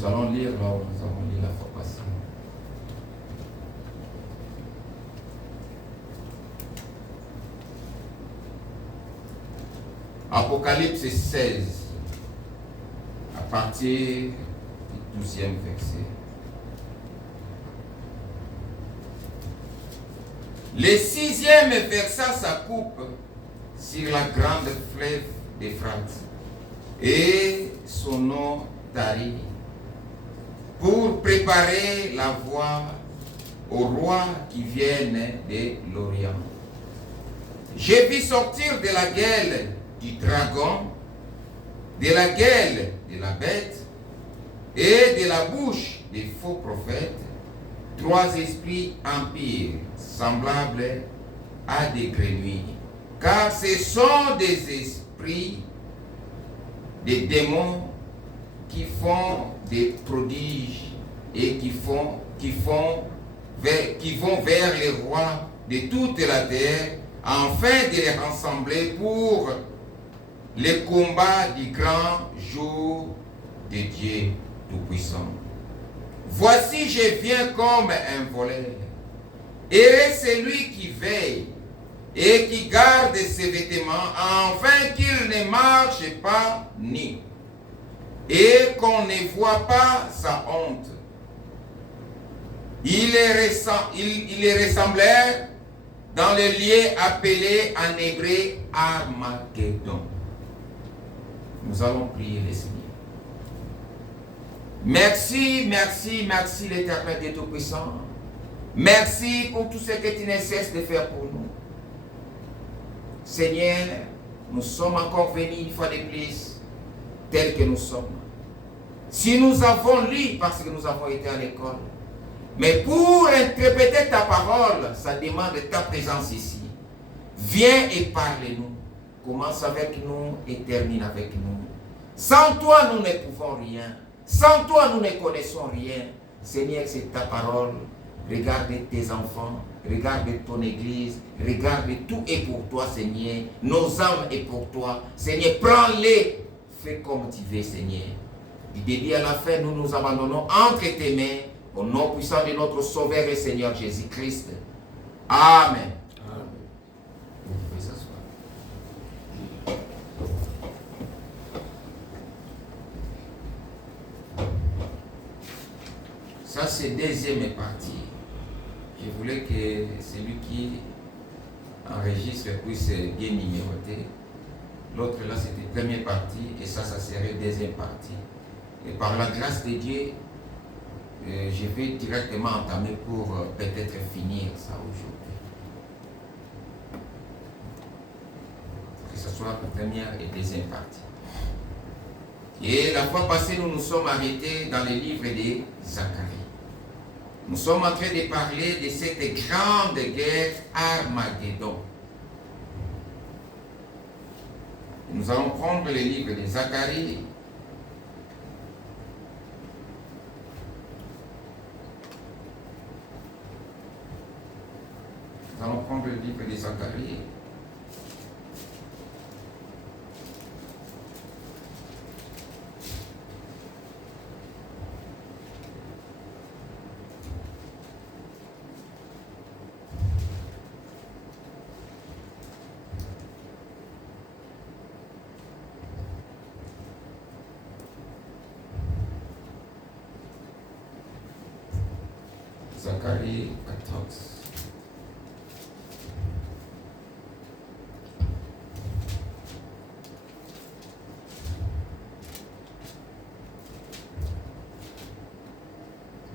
Nous allons lire là où nous avons lu la fois passée. Apocalypse 16, à partir du 12e verset. Le 6e versa sa coupe sur la grande fleuve d'Euphrate et son nom tarit pour préparer la voie aux rois qui viennent de l'Orient. J'ai vu sortir de la gueule du dragon, de la gueule de la bête et de la bouche des faux prophètes 3 esprits impurs semblables à des grenouilles, car ce sont des esprits, des démons qui font des prodiges et qui vont vers les rois de toute la terre afin de les rassembler pour le combat du grand jour de Dieu Tout-Puissant. Voici, je viens comme un voleur. Heureux celui qui veille et qui garde ses vêtements, afin qu'il ne marche pas nu, et qu'on ne voit pas sa honte. Il est ressemblait dans le lieu appelé en hébreu Armageddon. Nous allons prier le Seigneur. Merci, merci, merci l'Éternel Dieu Tout-Puissant. Merci pour tout ce que tu ne cesses de faire pour nous. Seigneur, nous sommes encore venus une fois de plus, tels que nous sommes. Si nous avons lu parce que nous avons été à l'école, mais pour interpréter ta parole, ça demande ta présence ici. Viens et parle-nous. Commence avec nous et termine avec nous. Sans toi, nous ne pouvons rien. Sans toi, nous ne connaissons rien. Seigneur, c'est ta parole. Regarde tes enfants. Regarde ton église. Regarde, tout est pour toi, Seigneur. Nos âmes est pour toi. Seigneur, prends-les. Fais comme tu veux, Seigneur. Du début à la fin, nous nous abandonnons entre tes mains. Au nom puissant de notre Sauveur et Seigneur Jésus-Christ. Amen. Vous pouvez s'asseoir. Ça, c'est deuxième partie. Je voulais que celui qui enregistre puisse bien numéroter. L'autre, là, c'était première partie. Et ça serait deuxième partie. Et par la grâce de Dieu, je vais directement entamer pour peut-être finir ça aujourd'hui. Que ce soit la première et deuxième partie. Et la fois passée, nous nous sommes arrêtés dans le livre de Zacharie. Nous sommes en train de parler de cette grande guerre Armageddon. Nous allons prendre le livre de Zacharie. Nous allons prendre le livre de Zacharie. Zacharie 14.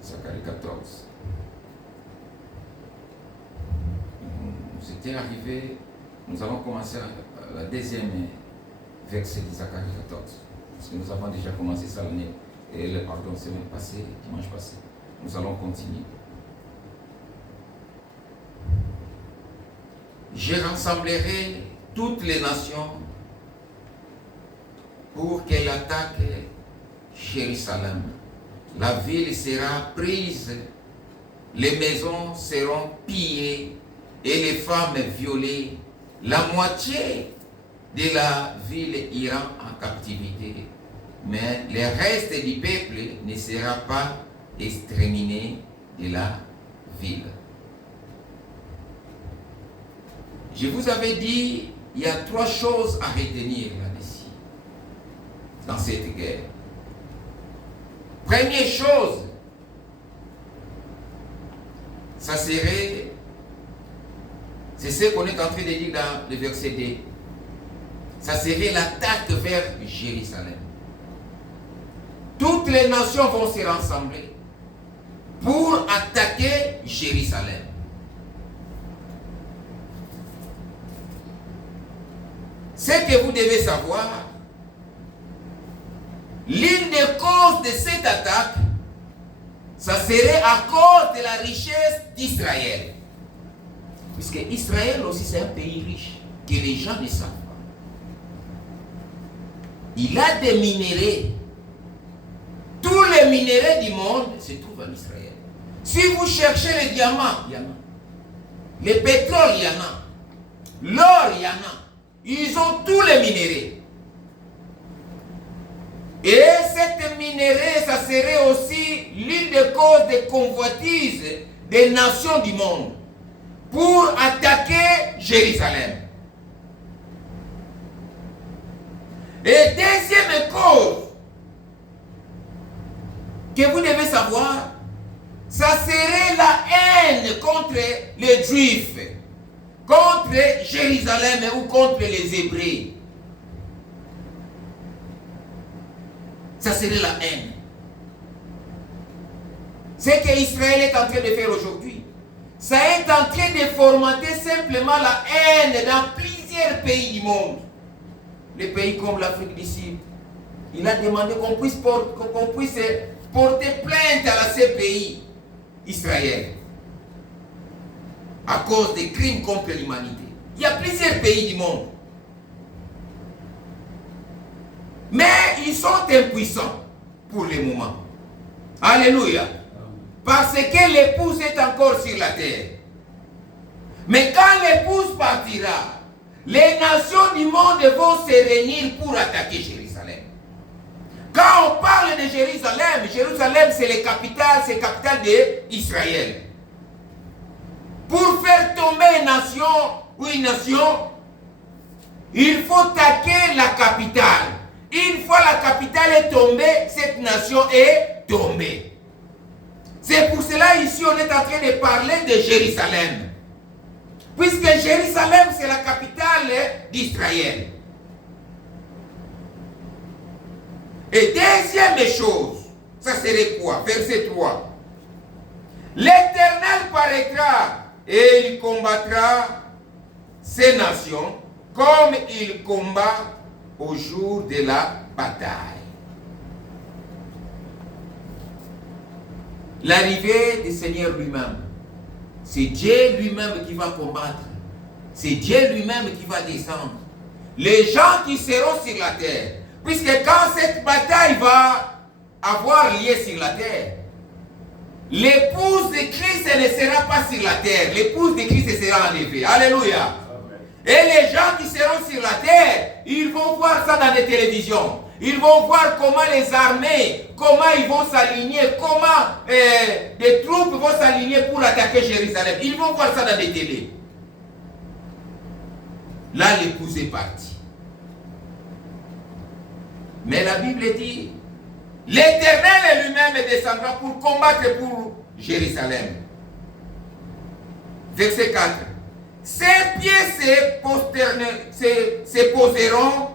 Zacharie 14. Nous étions arrivés, nous allons commencer la deuxième verset de Zacharie 14. Parce que nous avons déjà commencé ça l'année, semaine passée, dimanche passé. Nous allons continuer. Je rassemblerai toutes les nations pour qu'elles attaquent Jérusalem. La ville sera prise, les maisons seront pillées et les femmes violées. La moitié de la ville ira en captivité. mais le reste du peuple ne sera pas exterminé de la ville. Je vous avais dit, il y a 3 choses à retenir là-dessus, dans cette guerre. Première chose, ça serait, c'est ce qu'on est en train de dire dans le verset 2, ça serait l'attaque vers Jérusalem. Toutes les nations vont se rassembler pour attaquer Jérusalem. Ce que vous devez savoir, l'une des causes de cette attaque, ça serait à cause de la richesse d'Israël. Puisque Israël aussi c'est un pays riche, que les gens ne savent pas. Il a des minéraux. Tous les minéraux du monde se trouvent en Israël. Si vous cherchez les diamants, il y en a. Le pétrole, il y en a. L'or, il y en a. Ils ont tous les minéraux. Et cette minéraux, ça serait aussi l'une des causes de convoitise des nations du monde pour attaquer Jérusalem. Et deuxième cause que vous devez savoir, ça serait la haine contre les Juifs, contre Jérusalem ou contre les Hébreux. Ça serait la haine. Ce que Israël est en train de faire aujourd'hui, ça est en train de formater simplement la haine dans plusieurs pays du monde. Les pays comme l'Afrique du Sud, il a demandé qu'on puisse porter plainte à ces pays, Israël, à cause des crimes contre l'humanité. Il y a plusieurs pays du monde. Mais ils sont impuissants pour le moment. Alléluia. Parce que l'épouse est encore sur la terre. Mais quand l'épouse partira, les nations du monde vont se réunir pour attaquer Jérusalem. Quand on parle de Jérusalem, Jérusalem c'est la capitale d'Israël. Pour faire tomber une nation, il faut attaquer la capitale. Une fois la capitale est tombée, cette nation est tombée. C'est pour cela ici on est en train de parler de Jérusalem. Puisque Jérusalem c'est la capitale d'Israël. Et deuxième chose, ça serait quoi? Verset 3. L'Éternel paraîtra et il combattra ces nations comme il combat au jour de la bataille. L'arrivée du Seigneur lui-même, c'est Dieu lui-même qui va combattre. C'est Dieu lui-même qui va descendre. Les gens qui seront sur la terre, puisque quand cette bataille va avoir lieu sur la terre, l'épouse de Christ ne sera pas sur la terre. L'épouse de Christ sera enlevée. Alléluia. Et les gens qui seront sur la terre, ils vont voir ça dans les télévisions. Ils vont voir comment les armées, comment ils vont s'aligner, comment des troupes vont s'aligner pour attaquer Jérusalem. Ils vont voir ça dans les télés. Là, l'épouse est partie. Mais la Bible dit, l'Éternel lui-même descendra pour combattre pour Jérusalem. Verset 4. Ses pieds se poseront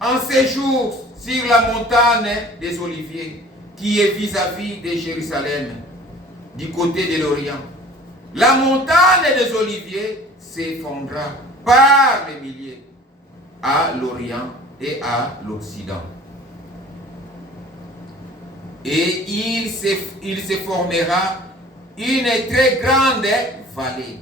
en séjour sur la montagne des Oliviers, qui est vis-à-vis de Jérusalem, du côté de l'Orient. La montagne des Oliviers s'effondra par les milliers à l'Orient et à l'Occident. Et il se formera une très grande vallée.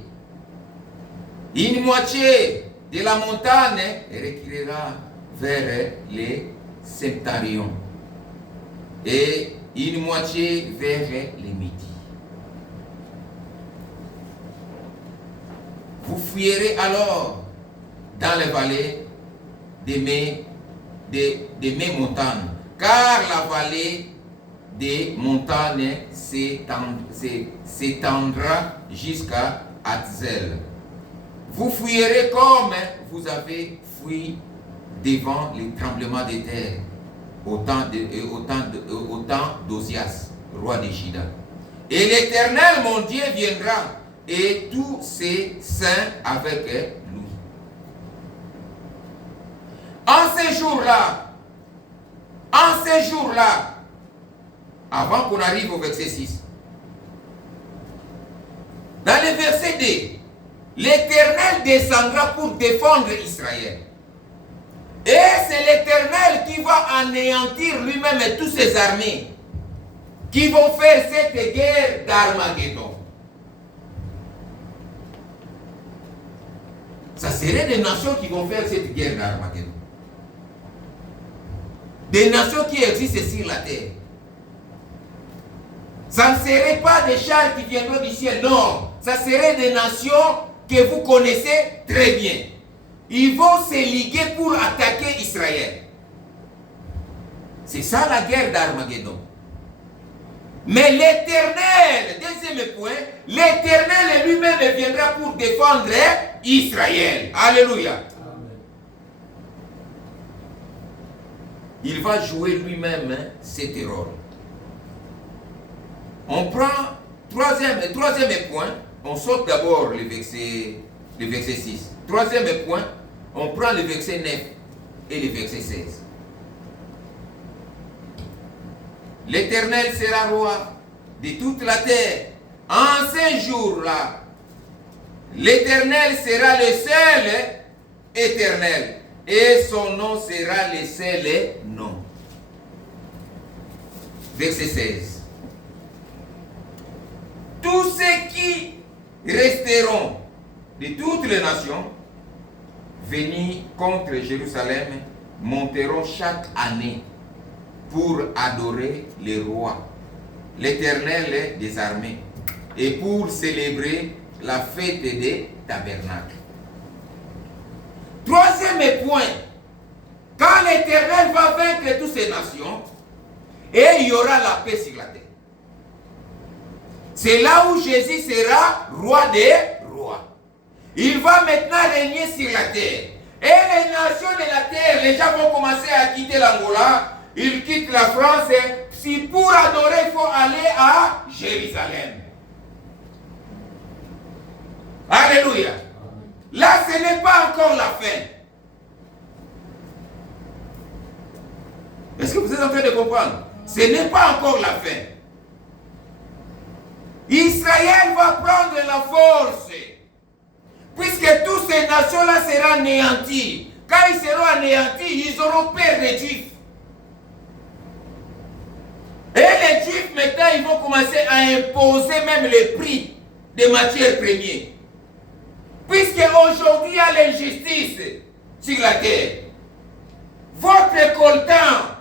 Une moitié de la montagne reculera vers les septentrions et une moitié vers les midi. Vous fuirez alors dans les vallées de mes montagnes, car la vallée des montagnes s'étendra jusqu'à Hatzel. Vous fuirez comme vous avez fui devant les tremblements de terre au temps d'Osias, roi de Juda. Et l'Éternel, mon Dieu, viendra et tous ses saints avec lui. En ces jours-là, avant qu'on arrive au verset 6, dans le verset 2, l'Éternel descendra pour défendre Israël. Et c'est l'Éternel qui va anéantir lui-même et toutes ses armées qui vont faire cette guerre d'Armageddon. Ça serait des nations qui vont faire cette guerre d'Armageddon. Des nations qui existent sur la terre. Ça ne serait pas des chars qui viendront du ciel, non. Ça serait des nations que vous connaissez très bien. Ils vont se liguer pour attaquer Israël. C'est ça la guerre d'Armageddon. Mais l'Éternel, deuxième point, l'Éternel lui-même viendra pour défendre Israël. Alléluia. Amen. Il va jouer lui-même cet rôle. On prend troisième point, on saute d'abord le verset 6. Troisième point, on prend le verset 9 et le verset 16. L'Éternel sera roi de toute la terre. En ces jours-là, l'Éternel sera le seul éternel. Et son nom sera le seul nom. Verset 16. Tous ceux qui resteront de toutes les nations venus contre Jérusalem monteront chaque année pour adorer le roi, l'Éternel des armées, et pour célébrer la fête des tabernacles. Troisième point, quand l'Éternel va vaincre toutes ces nations, et il y aura la paix sur la terre. C'est là où Jésus sera roi des rois. Il va maintenant régner sur la terre. Et les nations de la terre, les gens vont commencer à quitter l'Angola. Ils quittent la France. Si pour adorer, il faut aller à Jérusalem. Alléluia. Là, ce n'est pas encore la fin. Est-ce que vous êtes en train de comprendre? Ce n'est pas encore la fin. Israël va prendre la force. Puisque toutes ces nations-là seront anéanties. Quand ils seront anéantis, ils auront peur des Juifs. Et les Juifs, maintenant, ils vont commencer à imposer même les prix des matières premières. Puisque aujourd'hui, il y a l'injustice sur la terre. Votre coltan,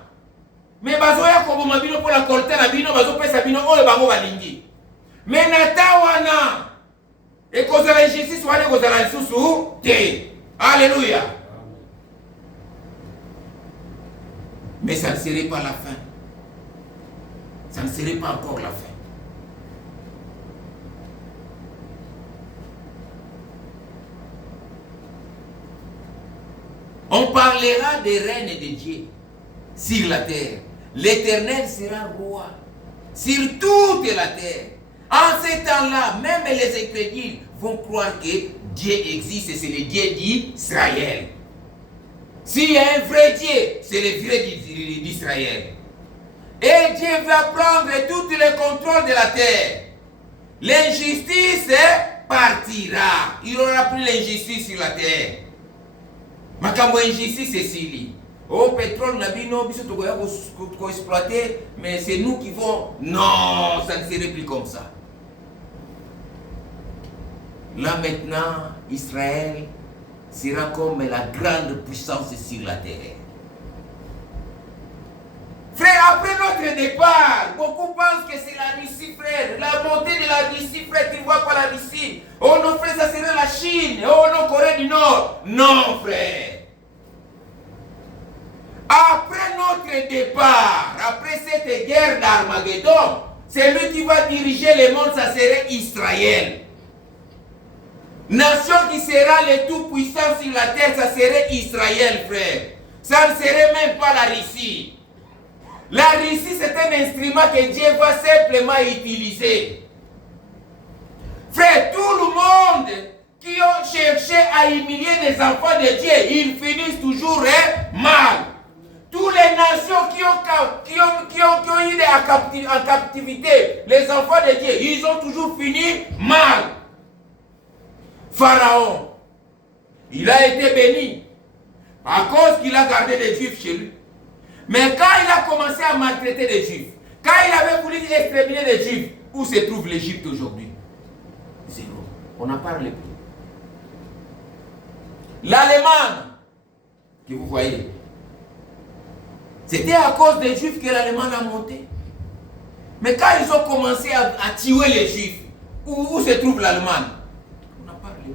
mais bazoya kobomabino pour la coltan, abino bazopesa bino oyo bango balingi. Mais natawana, et kozala injustice wana kozala lisusu te. Alléluia. Mais ça ne serait pas la fin. Ça ne serait pas encore la fin. On parlera des règnes de Dieu sur la terre. L'Éternel sera roi sur toute la terre. En ces temps-là, même les incrédules vont croire que Dieu existe et c'est le Dieu d'Israël. S'il y a un vrai Dieu, c'est le vrai d'Israël. Et Dieu va prendre tout le contrôle de la terre. L'injustice partira. Il n'y aura plus l'injustice sur la terre. Makambo injustice c'est Sili. Au pétrole, nabino, biso togoya ko exploiter, mais c'est nous qui vont. Non, ça ne serait plus comme ça. Là maintenant, Israël sera comme la grande puissance sur la terre. Frère, après notre départ, beaucoup pensent que c'est la Russie, frère. La montée de la Russie, frère, tu ne vois pas la Russie. Oh non, frère, ça serait la Chine. Oh non, Corée du Nord. Non, frère. Après notre départ, après cette guerre d'Armageddon, celui qui va diriger le monde, ça serait Israël. Nation qui sera le tout-puissant sur la terre, ça serait Israël, frère. Ça ne serait même pas la Russie. La Russie, c'est un instrument que Dieu va simplement utiliser. Frère, tout le monde qui ont cherché à humilier les enfants de Dieu, ils finissent toujours mal. Toutes les nations qui ont eu en captivité les enfants de Dieu, ils ont toujours fini mal. Pharaon, il a été béni à cause qu'il a gardé les Juifs chez lui. Mais quand il a commencé à maltraiter les Juifs, quand il avait voulu exterminer les Juifs, où se trouve l'Égypte aujourd'hui? Zéro. On n'en parle plus. L'Allemagne, que vous voyez, c'était à cause des Juifs que l'Allemagne a monté. Mais quand ils ont commencé à tuer les Juifs, où se trouve l'Allemagne? On n'en parle plus.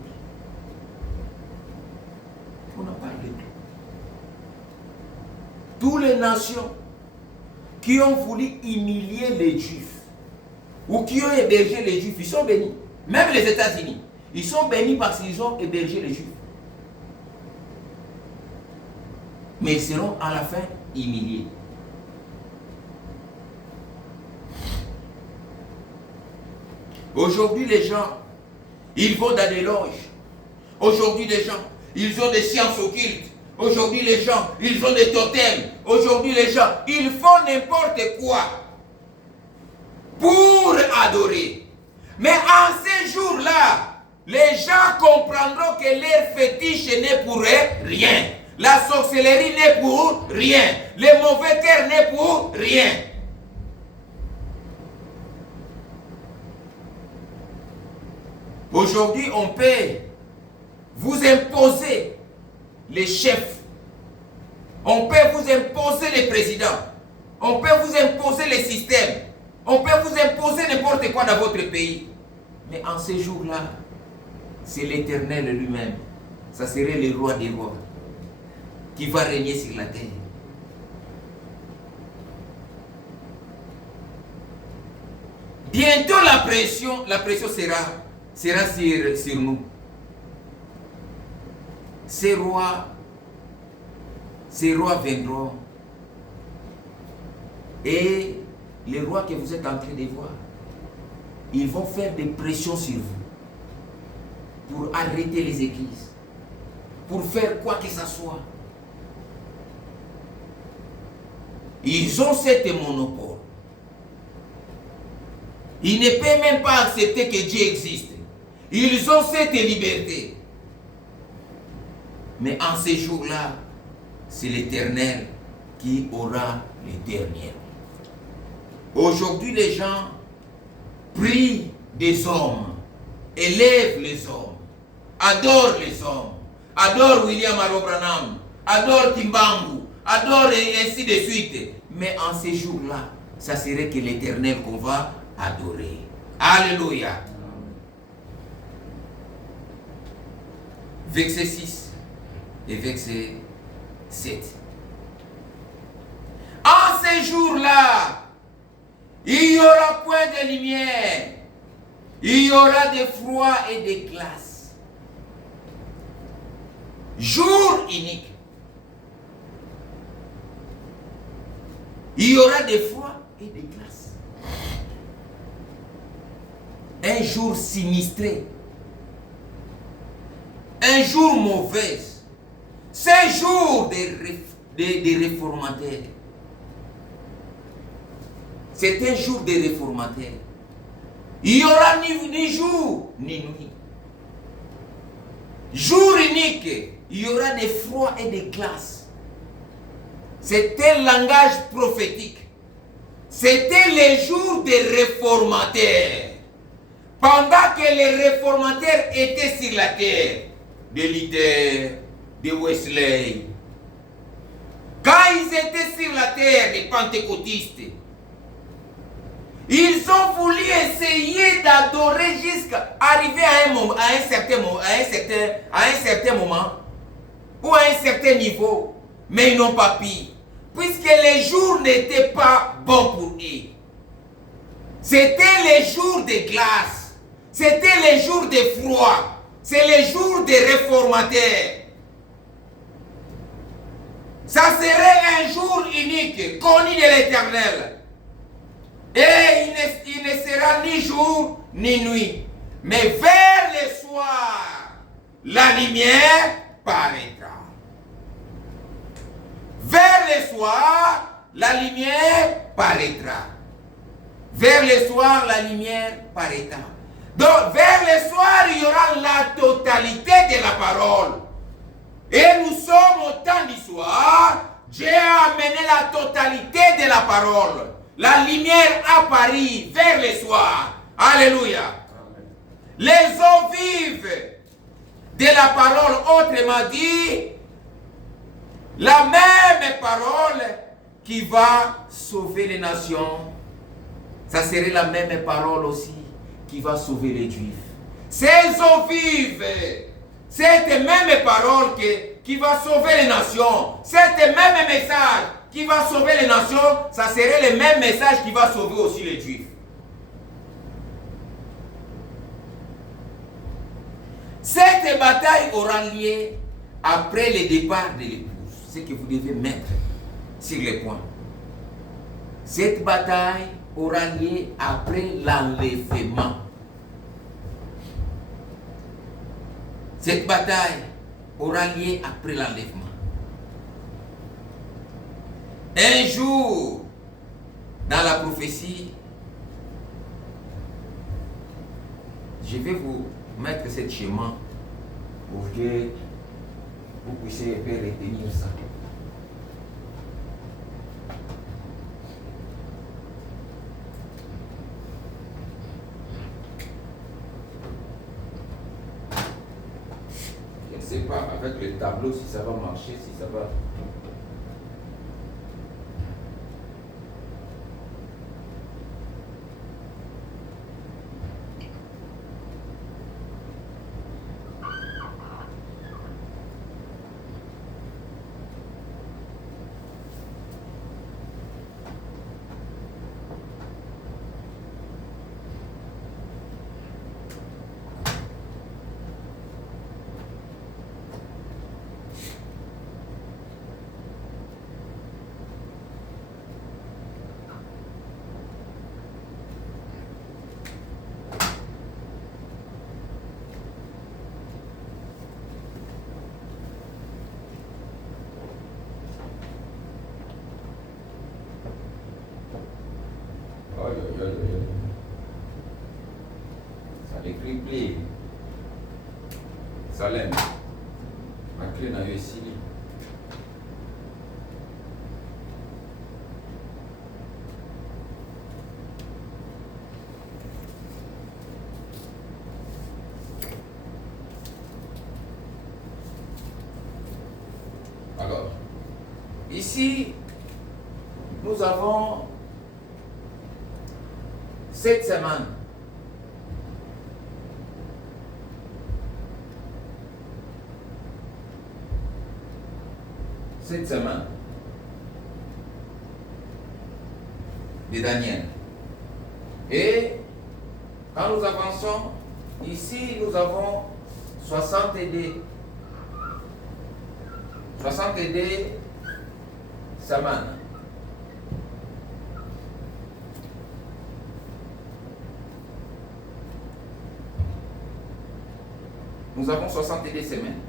On n'en parle plus. Toutes les nations qui ont voulu humilier les Juifs, ou qui ont hébergé les Juifs, ils sont bénis. Même les États-Unis, ils sont bénis parce qu'ils ont hébergé les Juifs. Mais ils seront à la fin humiliés. Aujourd'hui, les gens, ils vont dans des loges. Aujourd'hui, les gens, ils ont des sciences occultes. Aujourd'hui, les gens, ils ont des totems. Aujourd'hui, les gens, ils font n'importe quoi pour adorer. Mais en ces jours-là, les gens comprendront que leur fétiche n'est pour rien. La sorcellerie n'est pour rien. Le mauvais cœur n'est pour rien. Aujourd'hui, on peut vous imposer les chefs. On peut vous imposer les présidents. On peut vous imposer les systèmes. On peut vous imposer n'importe quoi dans votre pays. Mais en ces jours-là, c'est l'Éternel lui-même. Ça serait le roi des rois qui va régner sur la terre. Bientôt la pression sera sur nous. Ces rois viendront. Et les rois que vous êtes en train de voir, ils vont faire des pressions sur vous pour arrêter les églises, pour faire quoi que ce soit. Ils ont cet monopole. Ils ne peuvent même pas accepter que Dieu existe. Ils ont cette liberté. Mais en ces jours-là, c'est l'Éternel qui aura le dernier. Aujourd'hui, les gens prient des hommes, élèvent les hommes, adorent les hommes, adorent William Arobranham, adorent Timbangu, adorent et ainsi de suite. Mais en ces jours-là, ça serait que l'Éternel qu'on va adorer. Alléluia. Verset 6 et verset 7. En ces jours-là, il n'y aura point de lumière, il y aura de froid et de glace. Jour unique. Il y aura de froid et de glace. Un jour sinistré. Un jour mauvais. C'est jour des réformateurs. C'est un jour des réformateurs. Il n'y aura ni jour ni nuit. Jour unique, il y aura des froids et des glaces. C'est un langage prophétique. C'était les jours des réformateurs. Pendant que les réformateurs étaient sur la terre, de Luther, de Wesley, quand ils étaient sur la terre, des pentecôtistes, ils ont voulu essayer d'adorer jusqu'à arriver à un certain moment ou à un certain niveau, mais ils n'ont pas pu. Puisque les jours n'étaient pas bons pour eux. C'était les jours de glace. C'était les jours de froid. C'est les jours des réformateurs. Ça serait un jour unique, connu de l'Éternel. Et il ne sera ni jour ni nuit. Mais vers le soir, la lumière paraîtra. Vers le soir, la lumière paraîtra. Vers le soir, la lumière paraîtra. Donc, vers le soir, il y aura la totalité de la parole. Et nous sommes au temps du soir. Dieu a amené la totalité de la parole. La lumière apparaît vers le soir. Alléluia. Amen. Les eaux vives de la parole, autrement dit, la même parole qui va sauver les nations. Ça serait la même parole aussi qui va sauver les Juifs. Ces eaux vives, cette même parole qui va sauver les nations, cette même message qui va sauver les nations, ça serait le même message qui va sauver aussi les Juifs. Cette bataille aura lieu après le départ de l'épouse. Ce que vous devez mettre sur les points. Cette bataille aura lieu après l'enlèvement. Cette bataille aura lieu après l'enlèvement. Un jour, dans la prophétie, je vais vous mettre ce schéma pour que vous puissiez retenir ça. Je ne sais pas avec le tableau si ça va marcher, si ça va. Ça l'écrit pli. Salem. Ma clé n'a eu ici. Alors, ici, nous avons cette semaine. Cette semaine de Daniel. Et quand nous avançons, ici nous avons 62 semaines. Nous avons 62 semaines.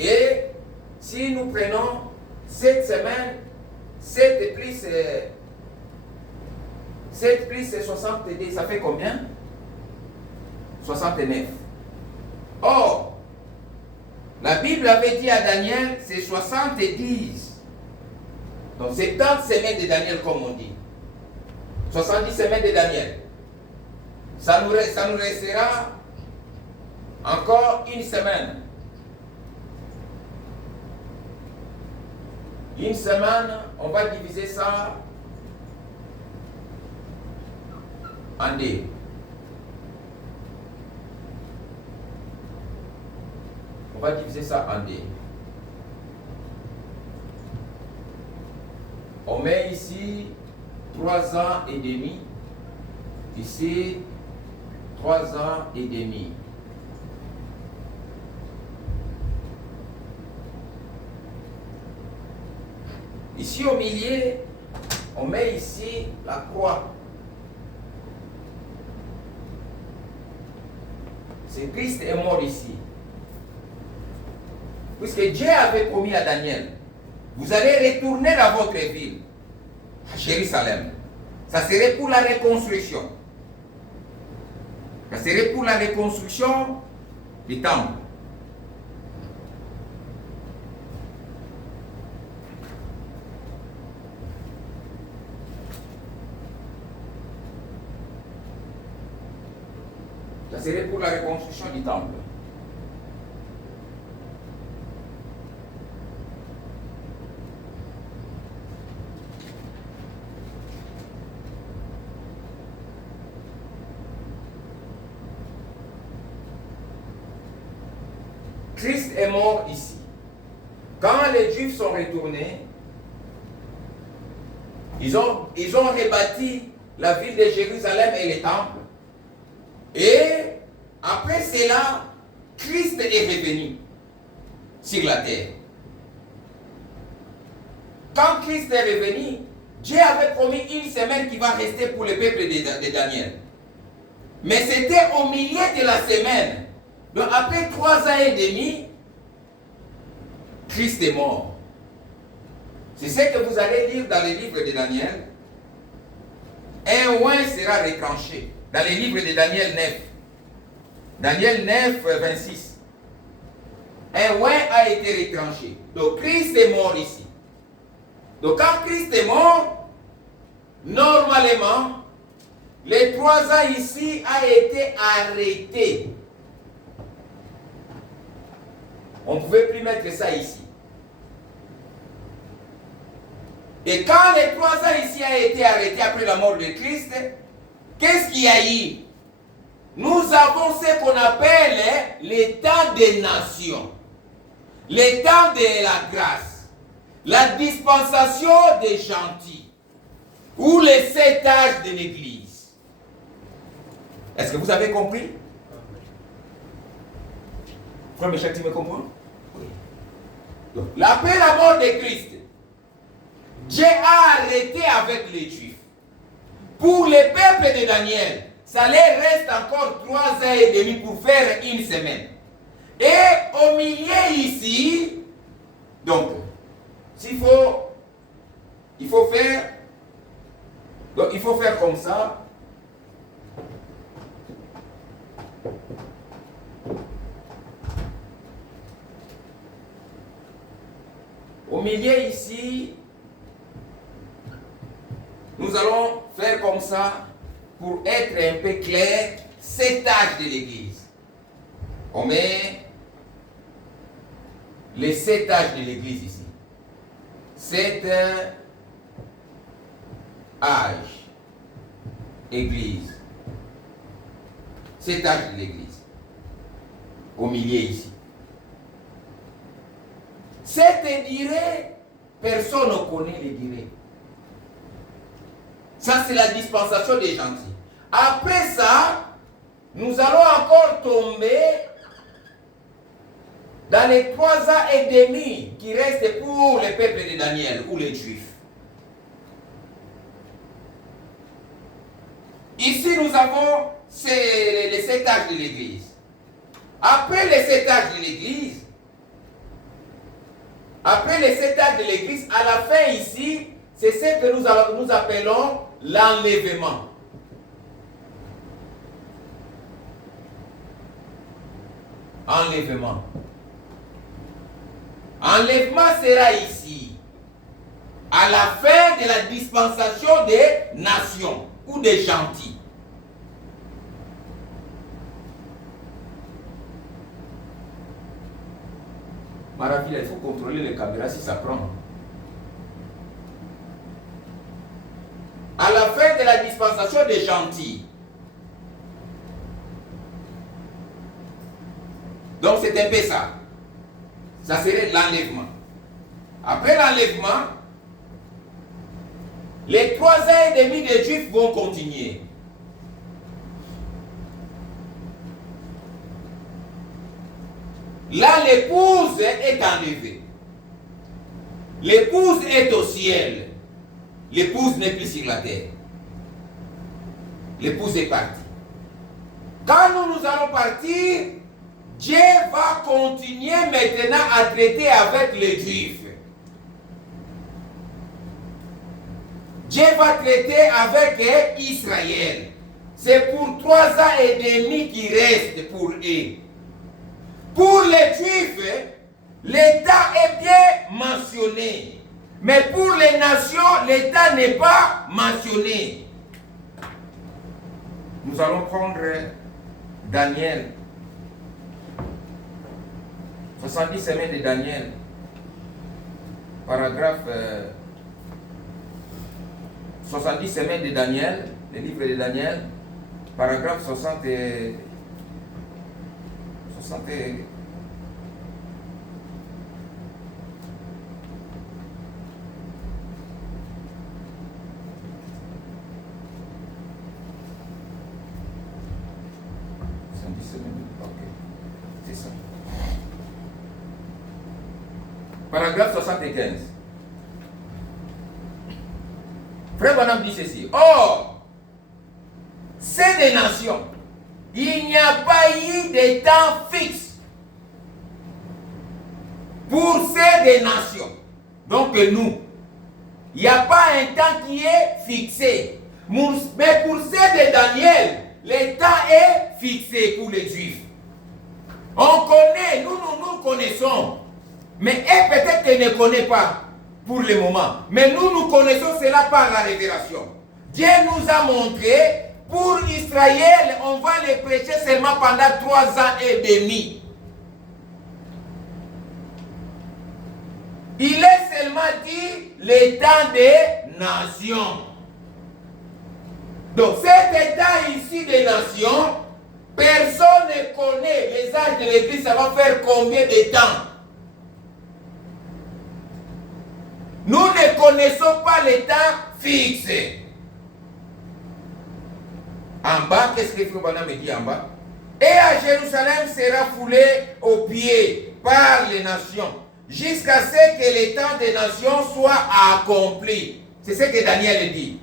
Et si nous prenons cette semaine, 7 plus 62, ça fait combien? 69. Or, la Bible avait dit à Daniel, c'est 70. Donc, 70 semaines de Daniel, comme on dit. 70 semaines de Daniel. Ça nous restera encore une semaine. Une semaine, on va diviser ça en deux. On va diviser ça en deux. On met ici 3 ans et demi. Ici, 3 ans et demi. Ici au milieu, on met ici la croix. C'est Christ est mort ici. Puisque Dieu avait promis à Daniel, vous allez retourner dans votre ville, à Jérusalem. Ça serait pour la reconstruction. Ça serait pour la reconstruction du temple. Ça serait pour la reconstruction du temple. Christ est mort ici. Quand les Juifs sont retournés, ils ont rebâti la ville de Jérusalem et les temples. Et après cela, Christ est revenu sur la terre. Quand Christ est revenu, Dieu avait promis une semaine qui va rester pour le peuple de Daniel. Mais c'était au milieu de la semaine. Donc après 3 ans et demi, Christ est mort. C'est ce que vous allez lire dans les livres de Daniel. Un oin sera retranché. Dans les livres de Daniel 9. Daniel 9, 26. Un oin a été retranché. Donc Christ est mort ici. Donc quand Christ est mort, normalement, les 3 ans ici a été arrêté. On ne pouvait plus mettre ça ici. Et quand les 3 ans ici a été arrêté après la mort de Christ, qu'est-ce qu'il y a eu? Nous avons ce qu'on appelle le temps des nations, le temps de la grâce, la dispensation des gentils, ou les 7 âges de l'Église. Est-ce que vous avez compris? Frère Michel, tu me comprends? Oui. Donc, après la mort de Christ, Dieu a arrêté avec les Juifs. Pour le peuple de Daniel, ça leur reste encore 3 ans et demi pour faire une semaine. Et au milieu ici, donc, il faut faire comme ça. Au milieu ici, nous allons faire comme ça pour être un peu clair, 7 âges de l'Église. On met les 7 âges de l'Église ici. 7 âges, Église. 7 âges de l'Église. Au milieu ici. 7 durées, personne ne connaît les durées. Ça, c'est la dispensation des gentils. Après ça, nous allons encore tomber dans les 3 ans et demi qui restent pour le peuple de Daniel ou les Juifs. Ici, nous avons les 7 âges de l'Église. Après les 7 âges de l'Église, à la fin ici, c'est ce que nous appelons l'enlèvement. Enlèvement. Enlèvement sera ici, à la fin de la dispensation des nations ou des gentils. Maravilla, il faut contrôler les caméras si ça prend. À la fin de la dispensation des gentils. Donc c'est un peu ça. Ça serait l'enlèvement. Après l'enlèvement, Les 3 ans et demi des Juifs vont continuer. Là, l'épouse est enlevée. L'épouse est au ciel. L'épouse n'est plus sur la terre. L'épouse est partie. Quand nous allons partir, Dieu va continuer maintenant à traiter avec les Juifs. Dieu va traiter avec Israël. C'est pour 3 ans et demi qui restent pour eux. Pour les Juifs, l'État est bien mentionné. Mais pour les nations, l'État n'est pas mentionné. Nous allons prendre Daniel. 70 semaines de Daniel. Paragraphe 70 semaines de Daniel, le livre de Daniel, paragraphe 60 et 60 et 70 semaines, ok, c'est ça. Paragraphe 75. Frère Branham dit ceci. Or, c'est des nations. Il n'y a pas eu de temps fixe pour ces des nations. Donc nous, il n'y a pas un temps qui est fixé. Mais pour ces de Daniel, le temps est fixé pour les Juifs. On connaît, nous connaissons. Mais elle peut-être qu'elle ne connaît pas pour le moment. Mais nous connaissons cela par la révélation. Dieu nous a montré, pour Israël, on va les prêcher seulement pendant 3 ans et demi. Il est seulement dit le temps des nations. Donc cet état ici des nations, personne ne connaît les âges de l'église, ça va faire combien de temps? Nous ne connaissons pas l'état fixé. En bas, qu'est-ce que Frère Branham me dit en bas? Et à Jérusalem sera foulé aux pieds par les nations, jusqu'à ce que les temps des nations soit accompli. C'est ce que Daniel dit.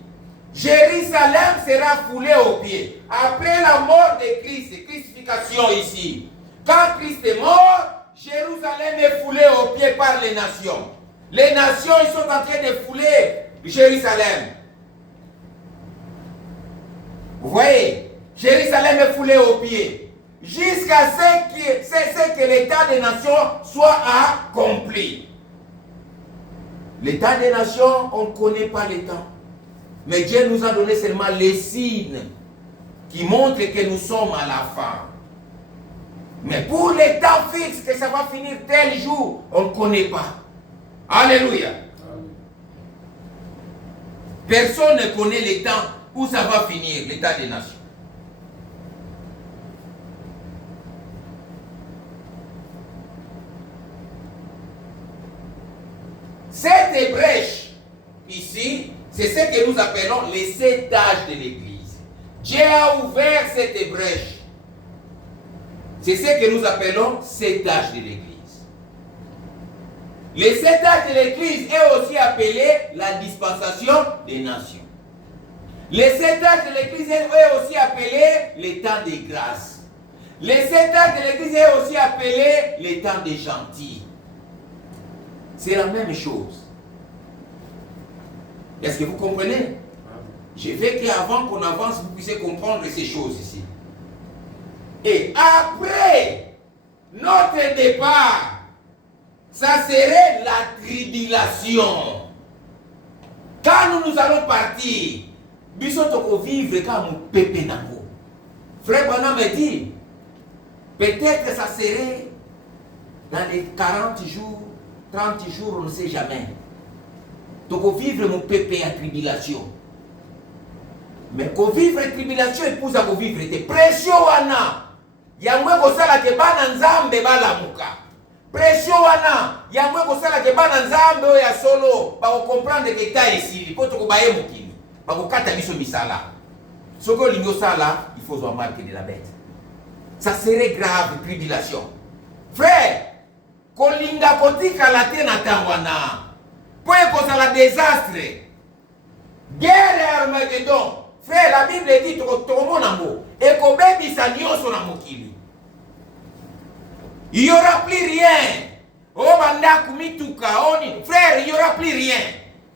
Jérusalem sera foulé aux pieds. Après la mort de Christ, crucifixion ici. Quand Christ est mort, Jérusalem est foulé aux pieds par les nations. Les nations, ils sont en train de fouler Jérusalem. Vous voyez, Jérusalem est foulé aux pieds. Jusqu'à ce que l'état des nations soit accompli. L'état des nations, on ne connaît pas le temps. Mais Dieu nous a donné seulement les signes qui montrent que nous sommes à la fin. Mais pour les temps fixes, que ça va finir tel jour, on ne connaît pas. Alléluia. Personne ne connaît le temps où ça va finir, l'état des nations. Cette brèche, ici, c'est ce que nous appelons les 7 âges de l'Église. Dieu a ouvert cette brèche. C'est ce que nous appelons 7 âges de l'Église. Les 7 âges de l'Église est aussi appelé la dispensation des nations. Les 7 âges de l'Église est aussi appelé les temps des grâces. Les 7 âges de l'Église est aussi appelé les temps des gentils. C'est la même chose. Est-ce que vous comprenez? Je veux qu'avant qu'on avance, vous puissiez comprendre ces choses ici. Et après notre départ, ça serait la tribulation. Quand nous allons partir, nous allons vivre comme un pépé nango. Frère Branham me dit, peut-être que ça serait dans les 40 jours, 30 jours, on ne sait jamais. Donc, vivre mon pépé à tribulation. Mais qu'on vivre tribulation, épouse à vivre. C'est précieux, Wana. Yamwe kosala ke bana nzambe balamuka. pression wana ya mwe kosala ke bana nzambe oyo ya solo bakokomprendre ke ta esili mpo tokobaye mokili bakokata biso misala soki olingi osala il faut zwa marque de la bête. Ça serait grave tribulation frère kolinga kotikala te na ntango wana mpo ekozala désastre guerre ya Armageddon. Frère, la Bible dit tokomona ngo ekobebisa nyonso na mokili. Il n'y aura plus rien. Oh bandaku mituka oni. Frère, il n'y aura plus rien.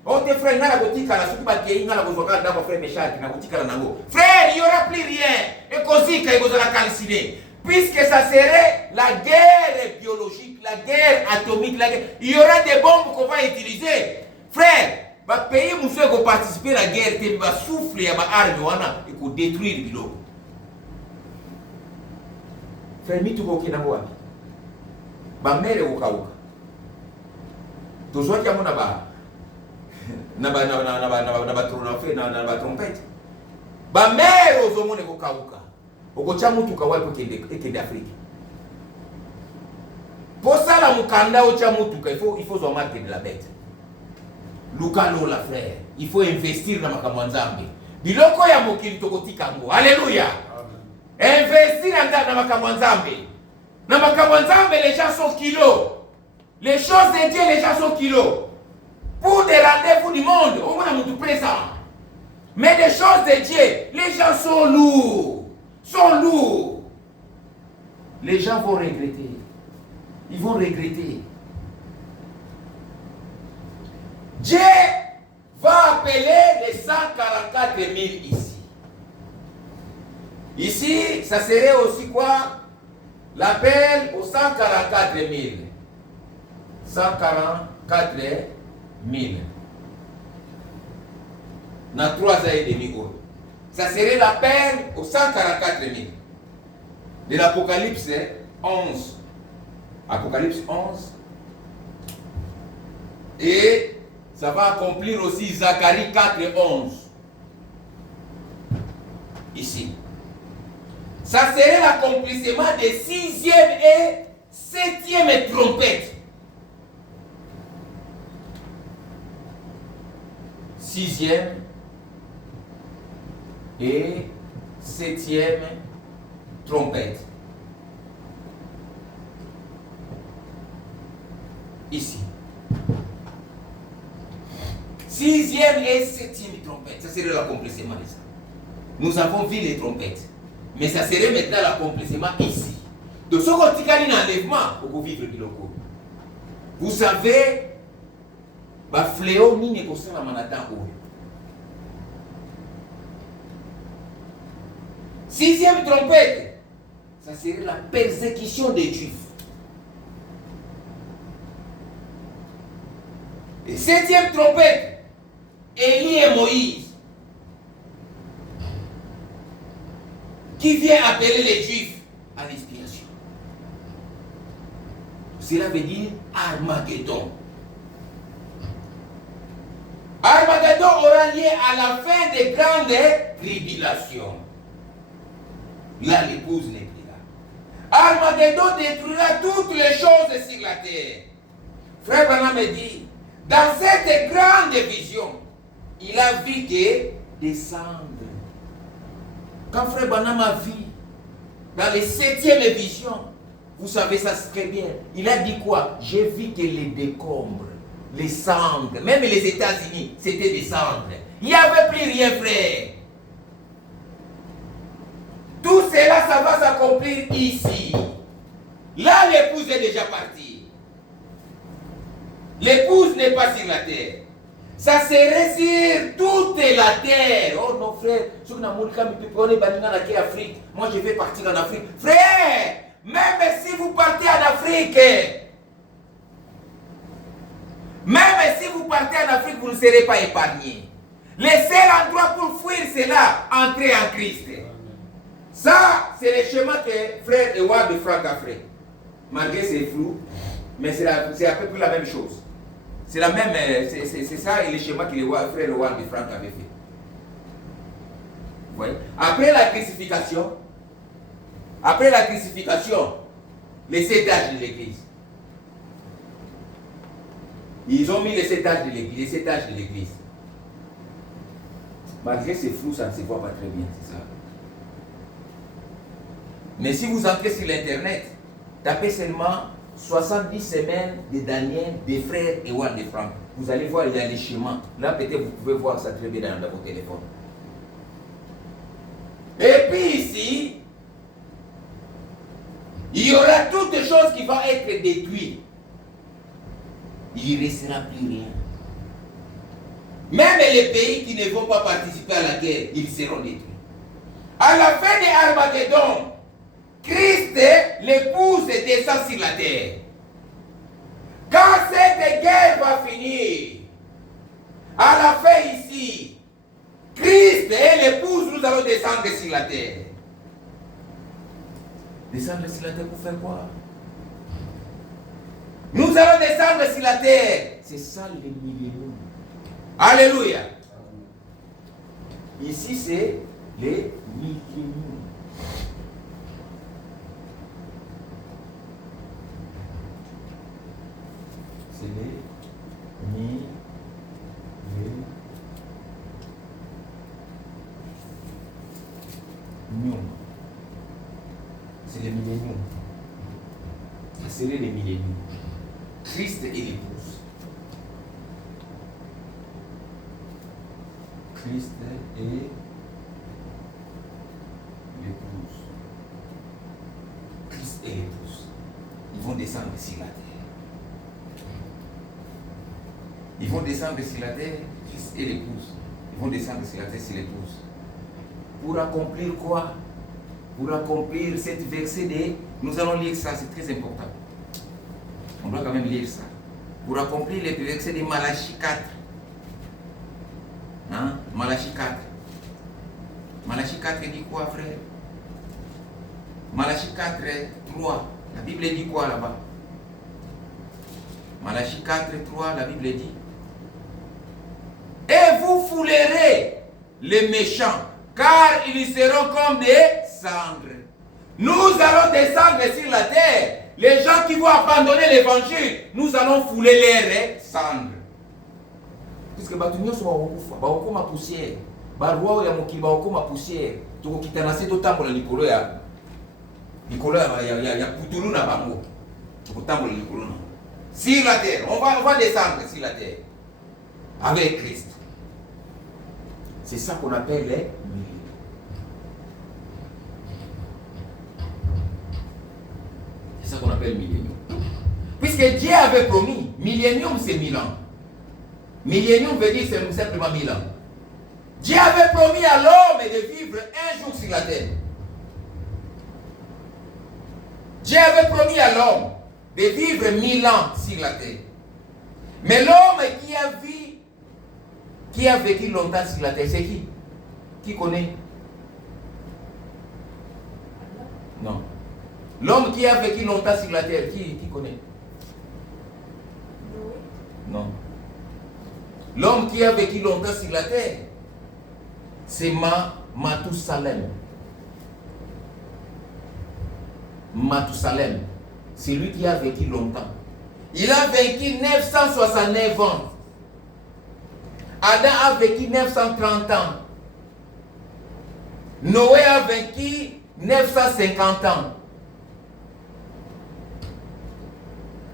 Oh tes frères ngala kotikala soki bakei ngala kozwaka ndako frère méchant na kotikala nango. Frère, il n'y aura plus rien. Ekozika ekozala calciné. Puisque ça serait la guerre biologique, la guerre atomique, la guerre. Il y aura des bombes qu'on va utiliser. Frère, ba pays muso ko participer à la guerre te ba souffle ya ba arme wana e ko détruire biloko. Frère mitu ko kina kwa. Ba mere ko kauka. Tozwa kia mona ba. Na ba trompette. Ba mere ozomone ko kauka. Okocha mutu ka wapi kende Afrique. Pour ça la mukanda ocha mutu ka il faut zwa marque de la bête. Lukalo la frère, il faut investir dans makambo nzambe. Biloko ya mokili tokotika ngo. Alléluia. Investir dans makambo nzambe. Na makambo nzambe les gens sont kilos. Les choses de Dieu les gens sont kilos. Pour des rendez-vous du monde, on va nous présent. Mais des choses de Dieu, les gens sont lourds. Sont lourds. Les gens vont regretter. Ils vont regretter. Dieu va appeler les 144 000 ici. Ici, ça serait aussi quoi? L'appel aux 144 000. 144 000. Dans 3 ans et demi. Ça serait l'appel aux 144 000. De l'Apocalypse 11. Apocalypse 11. Et ça va accomplir aussi Zacharie 4 et 11. Ici. Ça serait l'accomplissement des 6e et 7e trompettes. 6e et 7e trompette. Ici. 6e et 7e trompette. Ça serait l'accomplissement de ça. Nous avons vu les trompettes. Mais ça serait maintenant l'accomplissement ici. De ce côté, il y a un enlèvement pour vivre du loco. Vous savez, bah fléau ni négociant la manata ou. 6e trompette, ça serait la persécution des Juifs. Et 7e trompette, Élie et Moïse, qui vient appeler les Juifs à l'expiation. Cela veut dire Armageddon. Armageddon aura lieu à la fin des grandes tribulations. Là, l'épouse n'est plus là. Armageddon détruira toutes les choses sur la terre. Frère Branham me dit, dans cette grande vision, il a vu que des cendres. Quand Frère Branham a vu, dans les 7e visions, vous savez ça très bien, il a dit quoi? J'ai vu que les décombres, les cendres, même les États-Unis, c'était des cendres. Il n'y avait plus rien, frère. Tout cela, ça va s'accomplir ici. Là, l'épouse est déjà partie. L'épouse n'est pas sur la terre. Ça serait sur toute la terre. Oh non, frère, moi je vais partir en Afrique. Frère, même si vous partez en Afrique, vous ne serez pas épargné. Le seul endroit pour fuir, c'est là, entrer en Christ. Ça, c'est le chemin que frère Ewald de Franck a fait. Malgré c'est flou, mais c'est à peu près la même chose. C'est la même, c'est ça et le schéma que le frère Ewald de Franck avait fait. Vous voyez? Après la crucifixion, les 7 âges de l'église. Ils ont mis les 7 âges de l'église. Malgré c'est flou, ça ne se voit pas très bien, c'est ça. Mais si vous entrez sur l'internet, tapez seulement 70 semaines de Daniel, des frères Ewald de Franck. Vous allez voir, il y a les schémas. Là, peut-être vous pouvez voir ça très bien dans vos téléphones. Et puis ici, il y aura toutes les choses qui vont être détruites. Il ne restera plus rien. Même les pays qui ne vont pas participer à la guerre, ils seront détruits. À la fin de Armageddon, Christ, l'épouse, descend sur la terre. Quand cette guerre va finir, à la fin ici, Christ et l'épouse, nous allons descendre sur la terre. Descendre sur la terre pour faire quoi? Nous allons descendre sur la terre. C'est ça le millénaire. Alléluia. Ici, c'est les millénaires. C'est les millénaires. C'est les milléniums. C'est les milléniums. Christ et l'épouse. Christ et l'épouse. Christ et l'épouse. Ils vont descendre sur la terre. Ils vont descendre sur la terre, Christ et l'épouse. Ils vont descendre sur la terre, sur l'épouse. Pour accomplir quoi? Pour accomplir cette verset de... Nous allons lire ça, c'est très important. On doit quand même lire ça. Pour accomplir les versets de Malachie 4. Hein? Malachie 4. Malachie 4 dit quoi, frère? Malachie 4, 3. La Bible dit quoi là-bas? Malachie 4, 3, la Bible dit: et vous foulerez les méchants, car ils seront comme des cendres. Nous allons descendre sur la terre. Les gens qui vont abandonner l'évangile, nous allons fouler leurs cendres. Puisque batunyo so bakufa, bakoma poussière. Barwa ya mokili bakoma poussière. Tokokitana se totambola likolo ya putulu na bango. Tokotambola likolo na. Sur la terre, on va descendre sur la terre avec Christ. C'est ça qu'on appelle les milléniums. C'est ça qu'on appelle millénium. Puisque Dieu avait promis, millénium c'est 1000 ans. Millénium veut dire c'est simplement 1000 ans. Dieu avait promis à l'homme de vivre un jour sur la terre. Dieu avait promis à l'homme de vivre 1000 ans sur la terre. Mais l'homme qui a vécu longtemps sur la terre, c'est qui? Qui connaît? Non. L'homme qui a vécu longtemps sur la terre, qui connaît? Non. L'homme qui a vécu longtemps sur la terre, c'est Mathusalem. Mathusalem. C'est lui qui a vécu longtemps. Il a vécu 969 ans. Adam a vécu 930 ans. Noé a vécu 950 ans.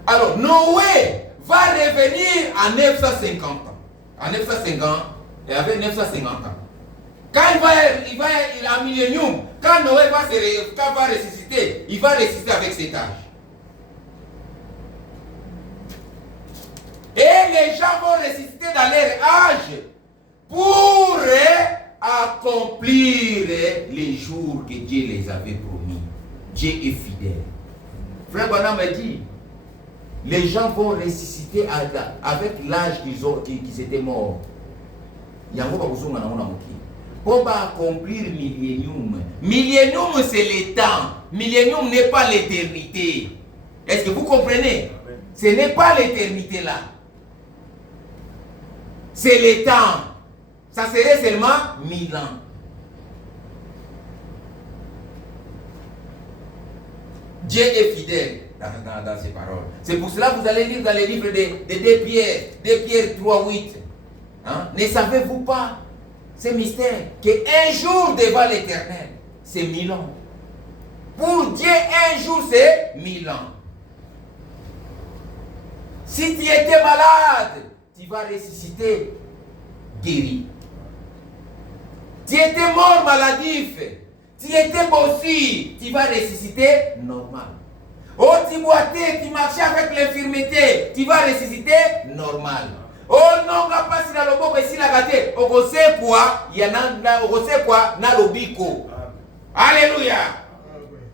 Alors, Noé va revenir à 950 ans. En 950, il avait 950 ans. Quand il va en millénium, quand Noé va ressusciter, il va ressusciter avec cet âge. Et les gens vont ressusciter dans leur âge pour accomplir les jours que Dieu les avait promis. Dieu est fidèle. Frère Branham m'a dit, les gens vont ressusciter avec l'âge qu'ils étaient morts. Pour accomplir millénium. Millénium, c'est le temps. Millénium n'est pas l'éternité. Est-ce que vous comprenez? Ce n'est pas l'éternité là. C'est le temps. Ça serait seulement 1000 ans. Dieu est fidèle. dans ces paroles. C'est pour cela que vous allez lire dans les livres de 2 Pierre 3, 8. Hein? Ne savez-vous pas, ce mystère, qu'un jour devant l'Éternel, c'est 1000 ans. Pour Dieu, un jour, c'est 1000 ans. Si tu étais malade, tu vas ressusciter guéri. Tu étais mort maladif, tu étais bossu, tu vas ressusciter normal. Oh, tu boitais, tu marchais avec l'infirmité, tu vas ressusciter normal. Oh non, pas si la lobo, si la gâté, on sait quoi, il y en a, on sait quoi, na lobiko. Alléluia.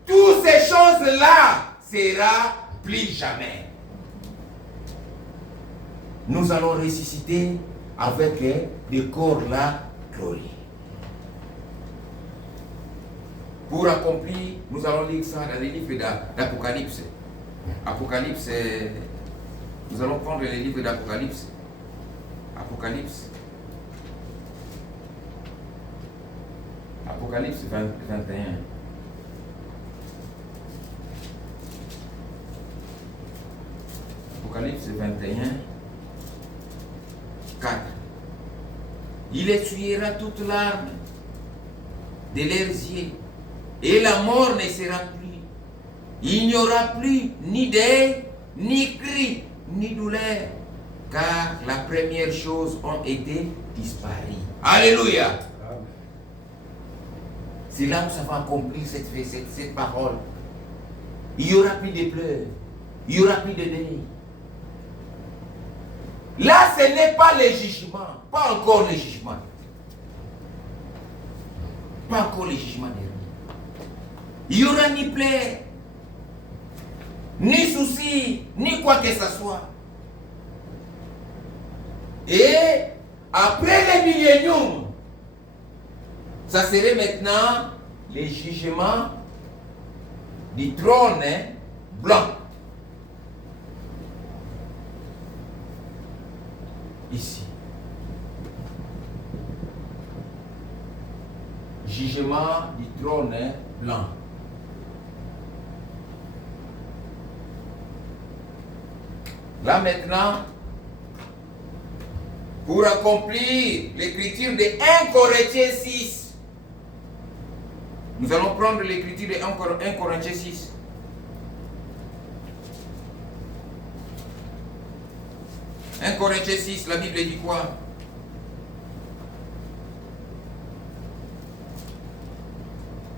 Toutes ces choses-là sera plus jamais. Nous allons ressusciter avec des corps-là glorieux. Pour accomplir, nous allons lire ça dans les livres d'Apocalypse. Apocalypse, nous allons prendre les livres d'Apocalypse. Apocalypse. Apocalypse 21. Apocalypse 21, 4. Il essuiera toute larme de leurs yeux, et la mort ne sera plus. Il n'y aura plus ni deuil, ni cri, ni douleur, car la première chose ont été disparues. Alléluia. C'est là où ça va accomplir cette parole. Il n'y aura plus de pleurs, il n'y aura plus de deuil. Là, ce n'est pas le jugement, pas encore le jugement. Pas encore le jugement dernier. Il n'y aura ni plaie, ni souci, ni quoi que ce soit. Et après le millénium, ça serait maintenant le jugement du trône blanc. Ici. Jugement du trône blanc. Là maintenant, pour accomplir l'écriture de 1 Corinthiens 6, nous allons prendre l'écriture de 1 Corinthiens 6. « 1 Corinthiens 6, la Bible dit quoi?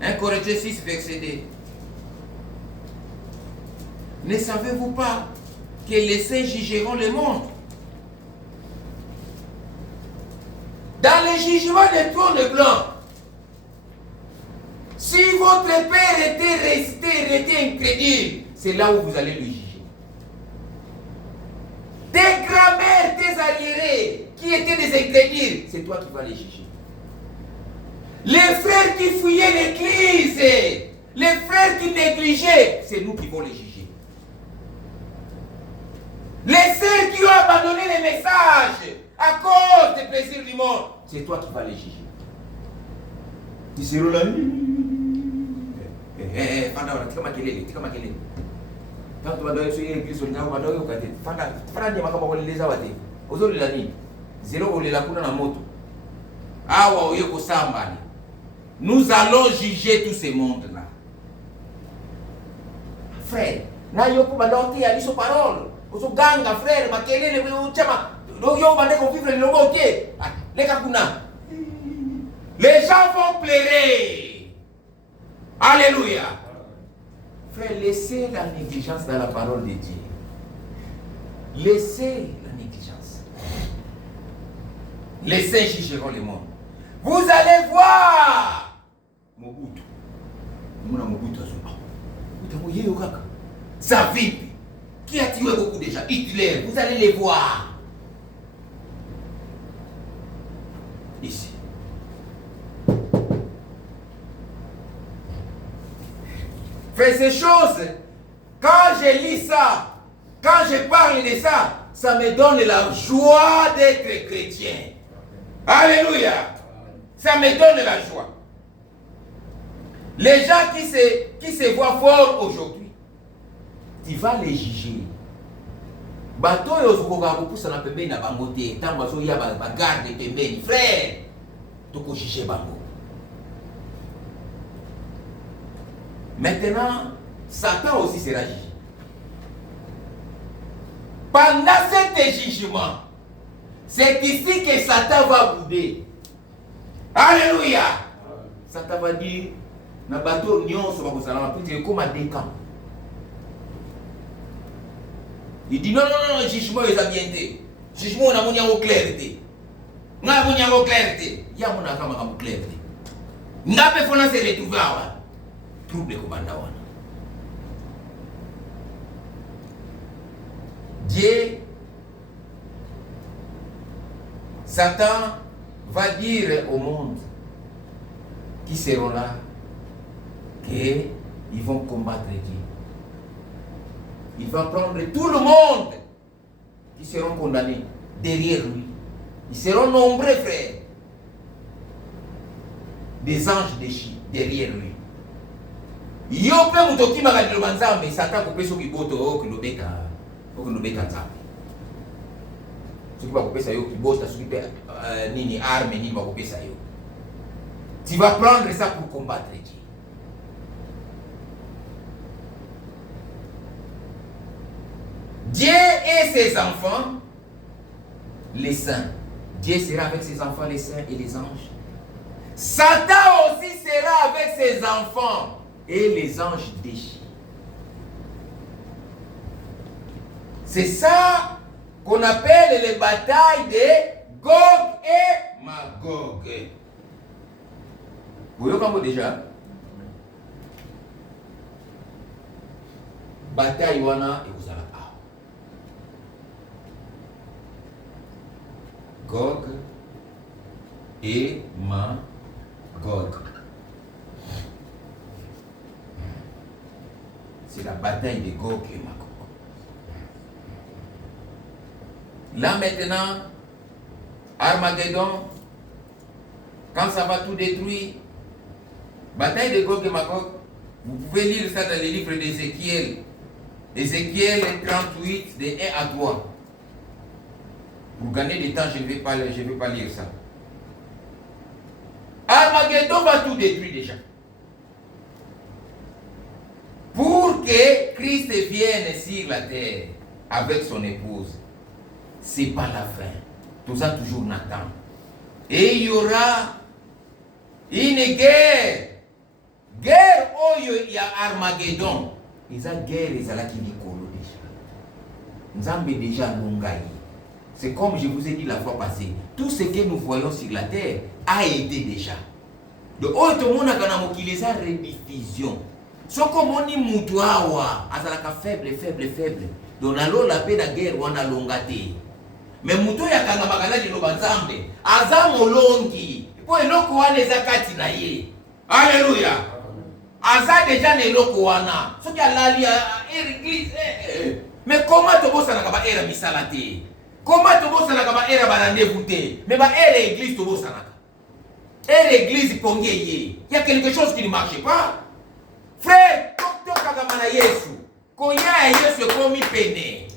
« 1 Corinthiens 6, verset 2. Ne savez-vous pas que les saints jugeront le monde? Dans le jugement des trônes blancs, si votre père était incrédule, c'est là où vous allez le juger. Tes grands-mères, tes arriérés, qui étaient des incrédules, c'est toi qui vas les juger. Les frères qui fouillaient l'église, les frères qui négligeaient, c'est nous qui vont les juger. Les sœurs qui ont abandonné les messages à cause des plaisirs du monde, c'est toi qui vas les juger. Ils seront là. Quand tu vas dans l'église, tu vas dans l'église. Nous allons juger tout ce monde-là. Frère, les gens vont pleurer. Alléluia. Frère, laissez la négligence dans la parole de Dieu. Laissez la négligence. Les saints jugeront le monde. Vous allez voir Mobutu. Sa vie, qui a tué beaucoup de gens. Hitler, vous allez les voir. Ici. Fais ces choses. Quand je lis ça, quand je parle de ça, ça me donne la joie d'être chrétien. Alléluia. Ça me donne la joie. Les gens qui se voient forts aujourd'hui, tu vas les juger. Bato yo zukoka kopousa na pembeni na bango te, tango bazo ya ba garde pembeni, frère. Toko juger bango. Maintenant, Satan aussi sera jugé. Pendant cet jugement, c'est ici que Satan va bouder. Alléluia. Satan va dire, na bateau nyonso bakozala plus comme à des camps. Il dit non, jugement est ambienté. Jugement on a mon clarté. On a mon clarté. Il y a mon akama comme clarté. N'a pas fona se retrouver là. Trouble comme wana. Dieu, Satan va dire au monde qui seront là qu'ils vont combattre Dieu. Il va prendre tout le monde qui seront condamnés derrière lui. Ils seront nombreux, frères. Des anges déchus derrière lui. Yope mutoki magadilo banzambe Satan kopesa kiboto okilobeka nzambe. Soki bakopesa yo kibota soki pe nini arme nini bakopesa yo. Tu vas prendre ça pour combattre Dieu. Dieu et ses enfants, les saints. Dieu sera avec ses enfants, les saints et les anges. Satan aussi sera avec ses enfants et les anges déchus. C'est ça qu'on appelle les batailles de Gog et Magog. Vous voyez comment déjà? Bataille wana et vous allez. Gog et Magog. C'est la bataille de Gog et Magog. Là maintenant, Armageddon, quand ça va tout détruire, bataille de Gog et Magog, vous pouvez lire ça dans les livres d'Ézéchiel. Ézéchiel 38, de 1 à 3. Pour gagner du temps, je ne vais pas lire ça. Armageddon va tout détruire déjà. Pour que Christ vienne sur la terre avec son épouse, c'est pas la fin. Tout ça toujours n'attend. Et il y aura une guerre. Guerre où il y a Armageddon. Et ça guerre, ils ont qui Nicolo déjà. Nous avons déjà l'ongaï. C'est comme je vous ai dit la fois passée. Tout ce que nous voyons sur la terre a été déjà. De tout le monde a qui a rediffusion. Ce comme on dit Moutouawa, azalaka faible. Donc on la paix de guerre on a longate. Mais Moutou ya kanga makala di lobanzambe. Azamo longi. Pour eloko wana ezakati na ye. Alléluia. Aza déjà ne eloko wana. Ce qui a lali église. Mais comment tu bosses na kaba era misalate? Comment tu bosses na kaba era ba rendez-vous te? Mais ba era église tu bosses na. Era église pongeye. Il y a quelque chose qui ne marche pas. Frère, toka na Yesu. Koya Yesu komi pene.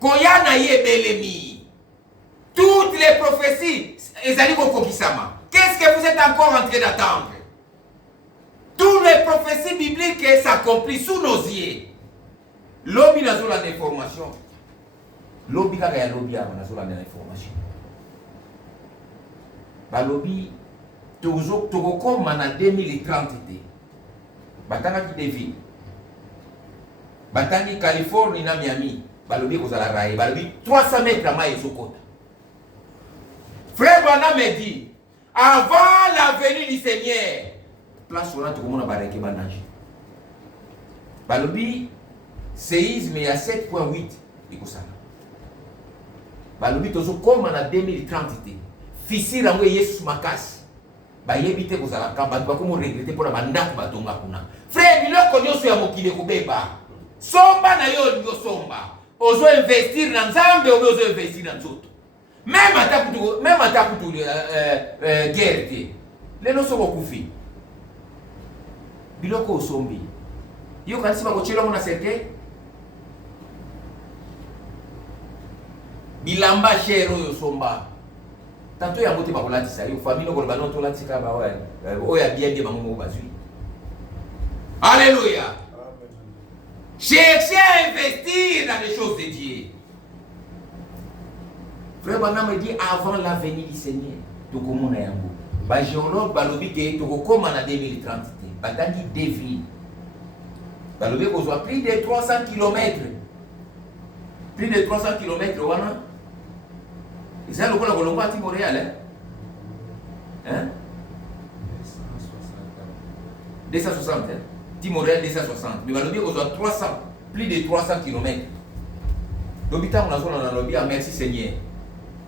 Koya na ye belemi. Toutes les prophéties, ezali kokokisama. Qu'est-ce que vous êtes encore en train d'attendre? Toutes les prophéties bibliques s'accomplissent sous nos yeux. Lobi na zola d'information. Lobi kaka ya lobi ya na zola d'information. Ba lobi toko koma na 2030 te. Batanga ki devi. Batangi Californie na Miami. Balobi kozala raye. Balobi 300 mètres à maïs au côté. Frère Bana me dit, avant la venue du Seigneur, place où on a tout le monde à barrer qui banage. Balobi, séisme il y a 7.8. Balobi tozo comme en 2030. Fissir en Yesus makas. Ba yebite kozala kamba ba komo regretter pour la mandat batonga kuna. Frère biloko nyoso ya mokile kobeba. Somba na yo nyo somba. Ozo investir na nzambe ozo investir na nzoto. Même à ta guerre te. Les no soko kufi. Biloko osombi. Yo kanisi ba kochelo mona serte bilamba cher oyo somba. Tantôt ya moté bakola tisa yo famille no kolba non to la tika ba ouais. Oya bien bien bango bazui. Alléluia. Cherchez à investir dans les choses de Dieu. Frère Branham me dit avant la venue du Seigneur, tout comme on a un bout. Bah géologue balobi que tout comme en 2030. Bah t'as dit devine. Balobi qu'on soit plus de 300 km. Plus de 300 km wana. Et ça le quoi la Colombo à Montréal hein? 260 hein? Montréal 260. Mais balobi qu'on soit 300, plus de 300 km. L'hôpital on a zone dans lobby, merci Seigneur.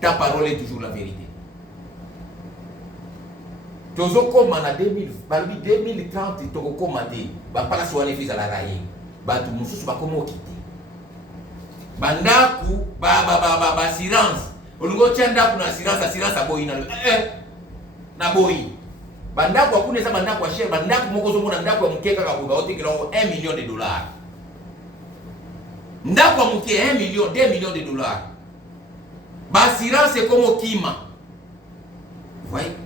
Ta parole est toujours la vérité. Tozo koma na 2030 toko koma te ba pala so wane fisa la raye ba tu mususu ba komo kite bandaku ba assurance olungo chanda kuna assurance aboyi na boyi bandaku akune za bandaku share bandaku moko zo mona ndaku mukeka ka ba otikela $1 million. Ndaku muke $1 million, $2 millions. Ba assurance c'est comme kima. Vous voyez?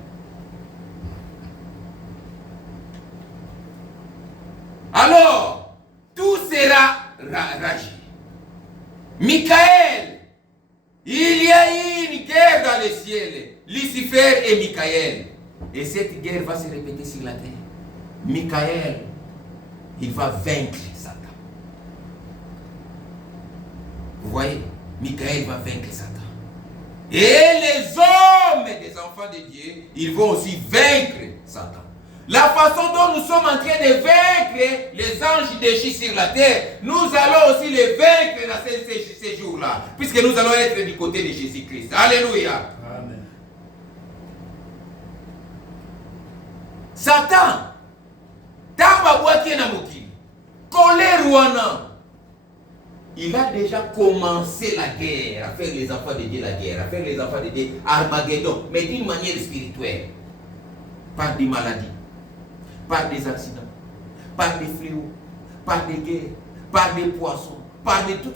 Alors, tout sera ragé. Michael, il y a une guerre dans le ciel. Lucifer et Michael. Et cette guerre va se répéter sur la terre. Michael, il va vaincre Satan. Vous voyez, Michael va vaincre Satan. Et les hommes des enfants de Dieu, ils vont aussi vaincre Satan. La façon dont nous sommes en train de vaincre les anges déchus sur la terre, nous allons aussi les vaincre dans ces jours-là, puisque nous allons être du côté de Jésus-Christ. Alléluia. Amen. Satan, il a déjà commencé la guerre, à faire les enfants de Dieu la guerre, à faire les enfants de Dieu Armageddon, mais d'une manière spirituelle, par des maladies, par des accidents, par des fléaux, par des guerres, par des poissons, par des tout.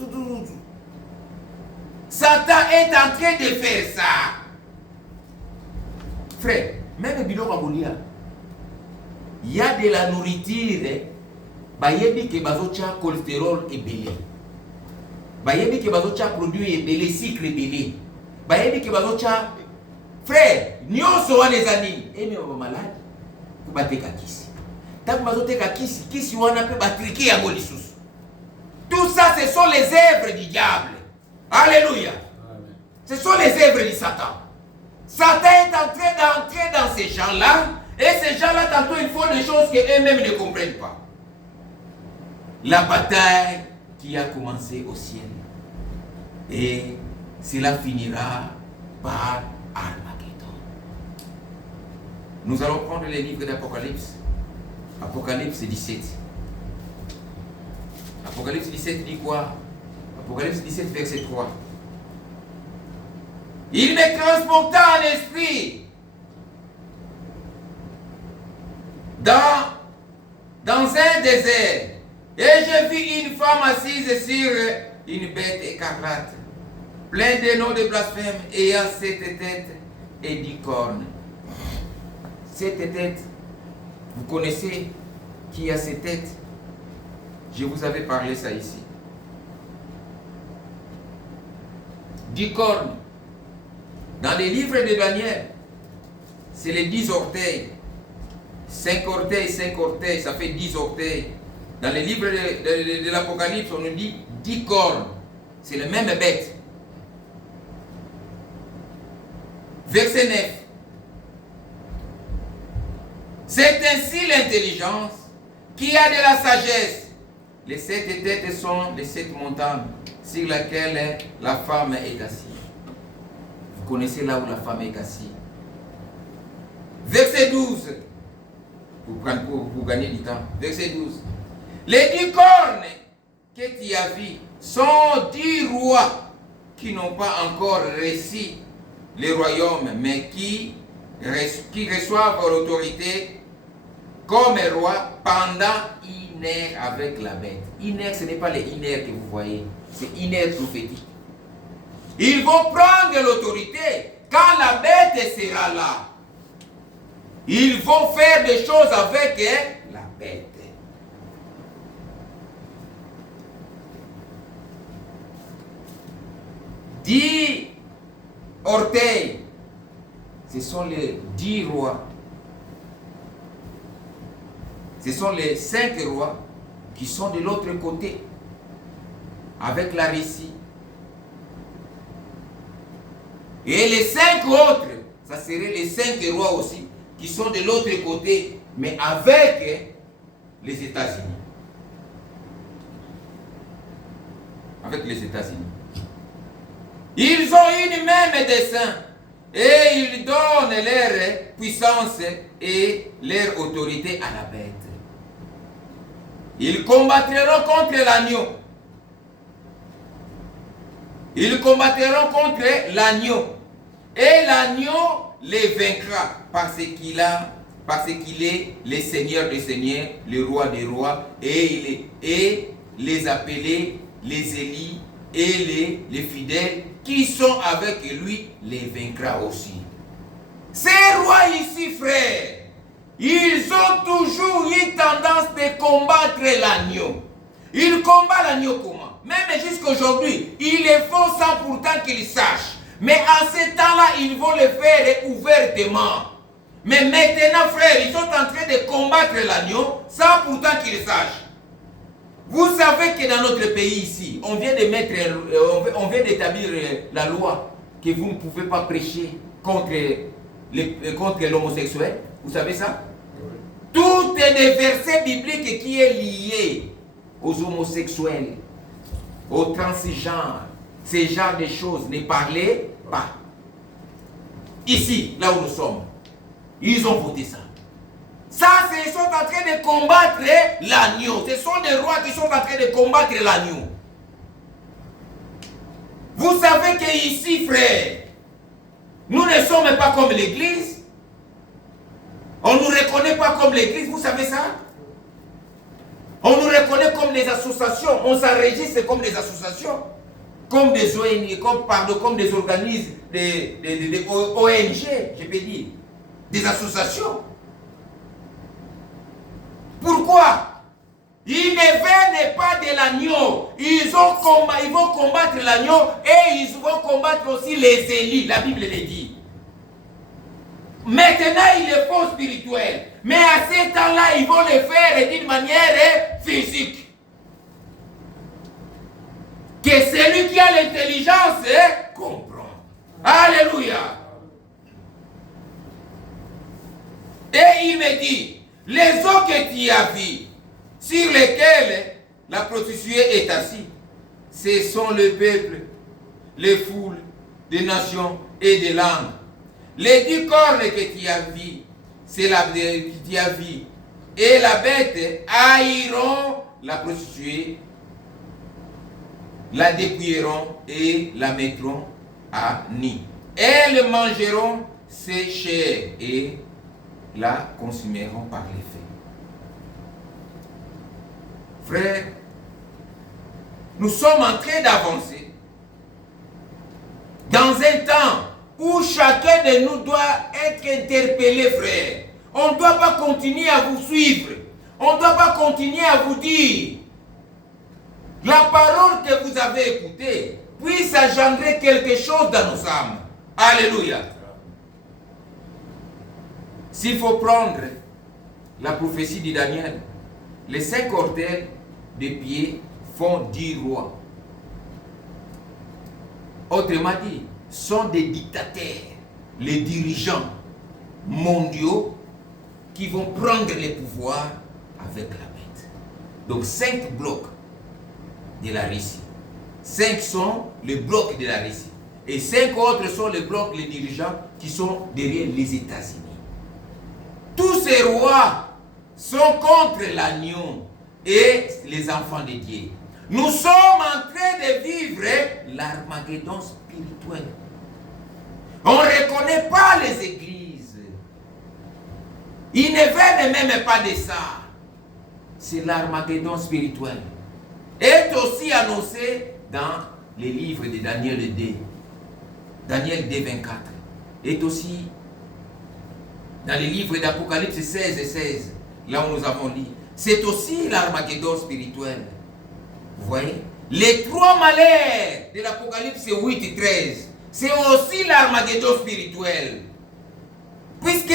Satan est en train de faire ça. Frère, même Bidon Amonia, il y a de la nourriture, il y a des cholestérol et belé. Il y a des produits et belé, cycle et belé. Il y a des frère, nous sommes des amis, et nous sommes malades. Tout ça, ce sont les œuvres du diable. Alléluia. Ce sont les œuvres du Satan. Satan est en train d'entrer dans ces gens-là, et ces gens-là, tantôt, ils font des choses qu'eux-mêmes ne comprennent pas. La bataille qui a commencé au ciel, et cela finira par Armageddon. Nous allons prendre les livres d'Apocalypse. Apocalypse 17. Apocalypse 17 dit quoi? Apocalypse 17, verset 3. Il me transporta en esprit dans un désert, et je vis une femme assise sur une bête écarlate, pleine de noms de blasphème, ayant 7 têtes et 10 cornes. 7 têtes, vous connaissez qui a 7 têtes? Je vous avais parlé ça ici. 10 cornes. Dans les livres de Daniel, c'est les 10 orteils. 5 orteils, 5 orteils, ça fait 10 orteils. Dans les livres de l'Apocalypse, on nous dit 10 cornes. C'est la même bête. Verset 9. C'est ainsi l'intelligence qui a de la sagesse. Les 7 têtes sont les 7 montagnes sur lesquelles la femme est assise. Vous connaissez là où la femme est assise. Verset 12. Pour gagner du temps. Verset 12. Les 10 cornes que tu as vues sont 10 rois qui n'ont pas encore reçu les royaumes, mais qui reçoivent l'autorité comme roi pendant une heure avec la bête. Une heure, ce n'est pas les une heure que vous voyez, c'est une heure prophétique. Ils vont prendre l'autorité quand la bête sera là. Ils vont faire des choses avec la bête. Dix orteils, ce sont les 10 rois. Ce sont les 5 rois qui sont de l'autre côté, avec la Russie. Et les 5 autres, ça serait les 5 rois aussi, qui sont de l'autre côté, mais avec les États-Unis. Avec les États-Unis. Ils ont une même dessein et ils donnent leur puissance et leur autorité à la bête. Ils combattront contre l'agneau. Ils combattront contre l'agneau. Et l'agneau les vaincra parce qu'il est le Seigneur des Seigneurs, le Roi des Rois, et les appelés, les élus et les fidèles qui sont avec lui les vaincra aussi. Ces rois ici, frères, ils ont toujours eu tendance de combattre l'agneau. Ils combattent l'agneau comment? Même jusqu'aujourd'hui, ils le font sans pourtant qu'ils sachent. Mais en ce temps-là, ils vont le faire ouvertement. Mais maintenant, frères, ils sont en train de combattre l'agneau sans pourtant qu'ils sachent. Vous savez que dans notre pays ici, on vient d'établir la loi que vous ne pouvez pas prêcher contre l'homosexuel. Vous savez ça? Tout est des versets bibliques qui est lié aux homosexuels, aux transgenres. Ces genres de choses, ne parlez pas. Ici, là où nous sommes, ils ont voté ça. Ça, ils sont en train de combattre l'agneau. Ce sont des rois qui sont en train de combattre l'agneau. Vous savez qu'ici, frère, nous ne sommes pas comme l'église. On ne nous reconnaît pas comme l'église, vous savez ça? On nous reconnaît comme des associations. On s'enregistre comme des associations. Comme des ONG, comme des organismes, des ONG, je peux dire. Des associations. Pourquoi? Ils ne viennent pas de l'agneau. Ils vont combattre l'agneau et ils vont combattre aussi les élus. La Bible le dit. Maintenant, ils le font spirituel. Mais à ce temps-là, ils vont le faire d'une manière physique. Que celui qui a l'intelligence comprend. Alléluia. Et il me dit, les eaux que tu as vues, sur lesquelles la prostituée est assise, ce sont le peuple, les foules, des nations et des langues. Les 10 cornes que tu as vues, c'est la que tu as vues. Et la bête haïront la prostituée, la dépouilleront et la mettront à nu. Elles mangeront ses chairs et la consumeront par les feux. Frères, nous sommes en train d'avancer dans un temps où chacun de nous doit être interpellé, frère. On ne doit pas continuer à vous suivre. On ne doit pas continuer à vous dire la parole que vous avez écoutée puisse engendrer quelque chose dans nos âmes. Alléluia. S'il faut prendre la prophétie de Daniel, les 5 orteils des pieds font 10 rois. Autrement dit, sont des dictateurs, les dirigeants mondiaux qui vont prendre les pouvoirs avec la bête. Donc 5 blocs de la Russie. 5 sont les blocs de la Russie. Et 5 autres sont les blocs, les dirigeants qui sont derrière les États-Unis. Tous ces rois sont contre l'agneau et les enfants de Dieu. Nous sommes en train de vivre l'Armageddon spirituel. On ne reconnaît pas les églises. Ils ne veulent même pas de ça. C'est l'Armageddon spirituel. Est aussi annoncé dans les livres de Daniel 2. Daniel D24, est aussi dans les livres d'Apocalypse 16 et 16, là où nous avons lu. C'est aussi l'Armageddon spirituel. Vous voyez? Les trois malheurs de l'Apocalypse 8 et 13, c'est aussi l'Armageddon spirituel. Puisque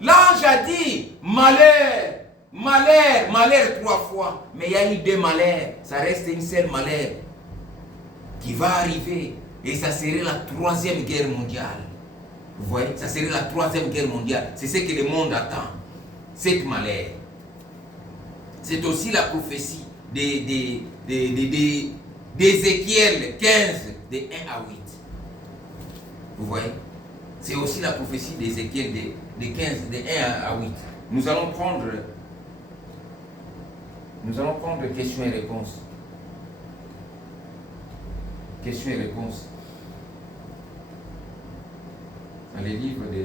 l'ange a dit malheur, malheur, malheur 3 fois. Mais il y a eu 2 malheurs. Ça reste une seule malheur qui va arriver. Et ça serait la 3e guerre mondiale. Vous voyez? Ça serait la 3e guerre mondiale. C'est ce que le monde attend. Cette malheur. C'est aussi la prophétie d'Ézéchiel 15, de 1 à 8. Vous voyez? C'est aussi la prophétie d'Ézéchiel de 15, de 1 à 8. Nous allons prendre questions et réponses. Questions et réponses. Dans les livres de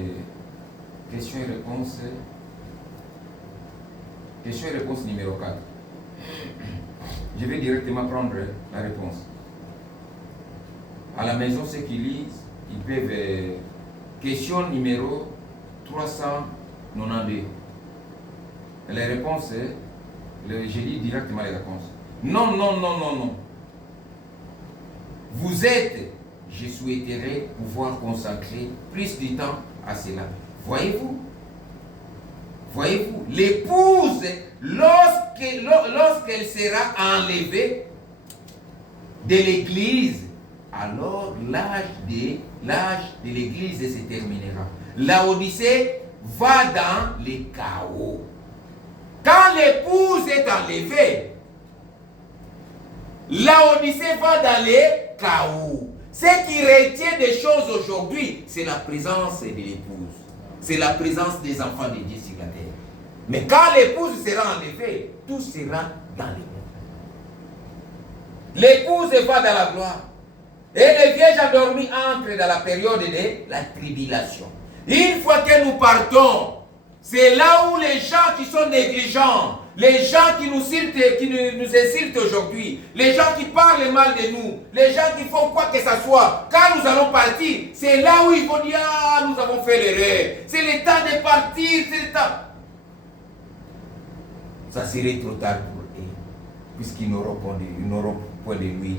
questions et réponses. Question et réponse numéro 4. Je vais directement prendre la réponse. À la maison, ceux qui lisent, ils peuvent... question numéro 392. Les réponses, je lis directement les réponses. Non, non, non, non, non. Vous êtes, je souhaiterais pouvoir consacrer plus de temps à cela. Voyez-vous? Voyez-vous, l'épouse, lorsqu'elle sera enlevée de l'église, alors l'âge de l'église se terminera. La Odyssée va dans le chaos. Quand l'épouse est enlevée, la Odyssée va dans le chaos. Ce qui retient des choses aujourd'hui, c'est la présence de l'épouse. C'est la présence des enfants de Dieu sur la terre. Mais quand l'épouse sera enlevée, tout sera dans le monde. L'épouse va dans la gloire. Et les vierges endormis entrent dans la période de la tribulation. Une fois que nous partons, c'est là où les gens qui sont négligents, les gens qui nous insultent aujourd'hui, les gens qui parlent mal de nous, les gens qui font quoi que ce soit, quand nous allons partir, c'est là où ils vont dire, ah, nous avons fait l'erreur. C'est le temps de partir, c'est le temps. Ça serait trop tard pour eux, puisqu'ils n'auront point de l'huile.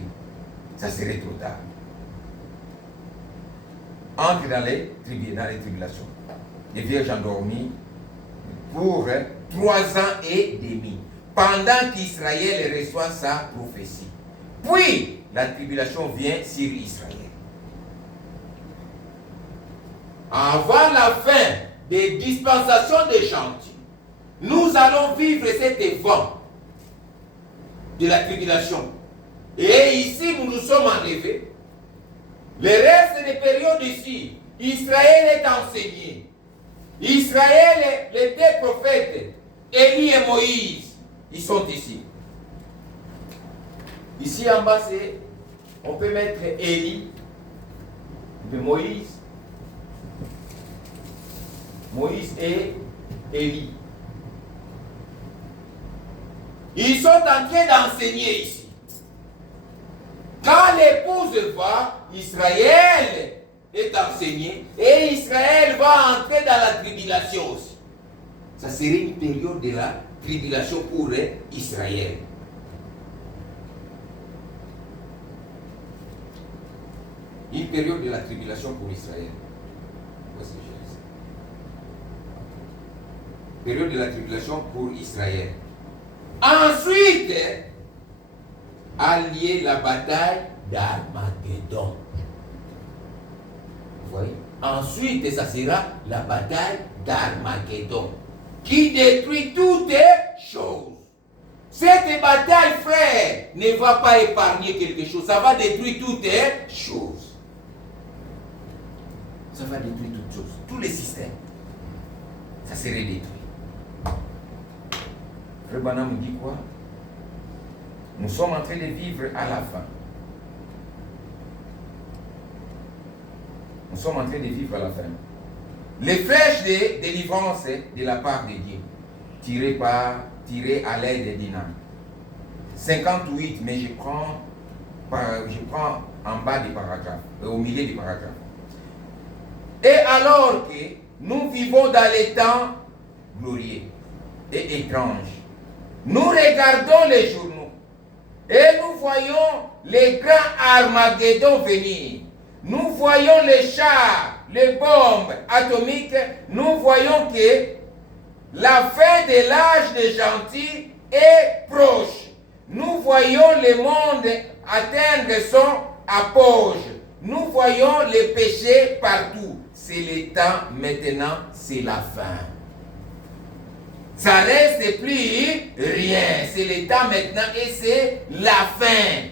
Ça serait trop tard. Entre dans les tribulations. Les vierges endormies pour 3 ans et demi, pendant qu'Israël reçoit sa prophétie. Puis, la tribulation vient sur Israël. Avant la fin des dispensations des gentils, nous allons vivre cet évent de la tribulation. Et ici, nous nous sommes enlevés. Le reste des périodes ici, Israël est enseigné. Israël, les 2 prophètes, Élie et Moïse, ils sont ici. Ici en bas, on peut mettre Élie, de Moïse et Élie. Ils sont en train d'enseigner ici. Quand l'épouse va, Israël est enseigné et Israël va entrer dans la tribulation aussi. Ça serait une période de la tribulation pour Israël. Une période de la tribulation pour Israël. Voici Jésus. Période de la tribulation pour Israël. Ensuite, a lié la bataille d'Armageddon. Vous voyez? Ensuite, ça sera la bataille d'Armageddon qui détruit toutes choses. Cette bataille, frère, ne va pas épargner quelque chose. Ça va détruire toutes choses. Ça va détruire toutes choses. Tous les systèmes. Ça serait détruit. Frère Branham dit quoi? Nous sommes en train de vivre à la fin. Nous sommes en train de vivre à la fin. Les flèches de délivrance de la part de Dieu, tirées à l'aide des dynamites. 58, mais je prends en bas du paragraphe, au milieu du paragraphe. Et alors que nous vivons dans les temps glorieux et étranges, nous regardons les journaux et nous voyons les grands Armageddon venir. Nous voyons les chars, les bombes atomiques. Nous voyons que la fin de l'âge des gentils est proche. Nous voyons le monde atteindre son apogée. Nous voyons les péchés partout. C'est le temps maintenant, c'est la fin. Ça reste plus rien. C'est le temps maintenant et c'est la fin.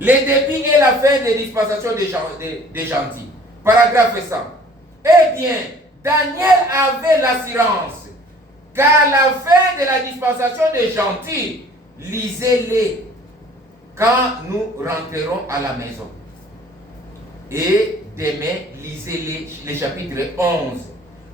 Le début et la fin des dispensations des gentils. Paragraphe 100. Eh bien, Daniel avait l'assurance qu'à la fin de la dispensation des gentils, lisez-les quand nous rentrerons à la maison. Et demain, lisez les chapitres 11.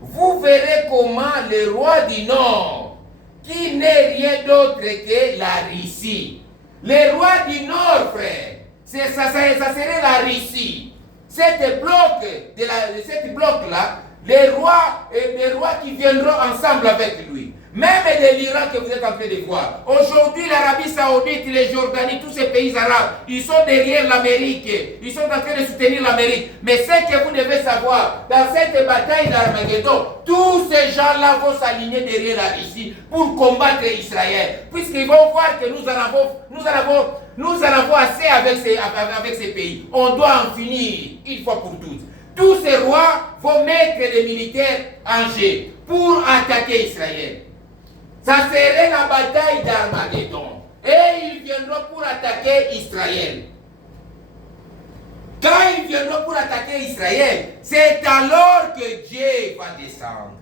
Vous verrez comment le roi du Nord, qui n'est rien d'autre que la Russie. Le roi du Nord, frère, ça serait la Russie. Cette bloc-là, les rois qui viendront ensemble avec lui. Même de l'Iran que vous êtes en train de voir. Aujourd'hui, l'Arabie Saoudite, les Jordanie, tous ces pays arabes, ils sont derrière l'Amérique. Ils sont en train de soutenir l'Amérique. Mais ce que vous devez savoir, dans cette bataille d'Armageddon, tous ces gens-là vont s'aligner derrière la Russie pour combattre Israël. Puisqu'ils vont voir que nous en avons assez avec ces pays. On doit en finir une fois pour toutes. Tous ces rois vont mettre des militaires en jeu pour attaquer Israël. Ça serait la bataille d'Armageddon. Et ils viendront pour attaquer Israël. Quand ils viendront pour attaquer Israël, c'est alors que Dieu va descendre.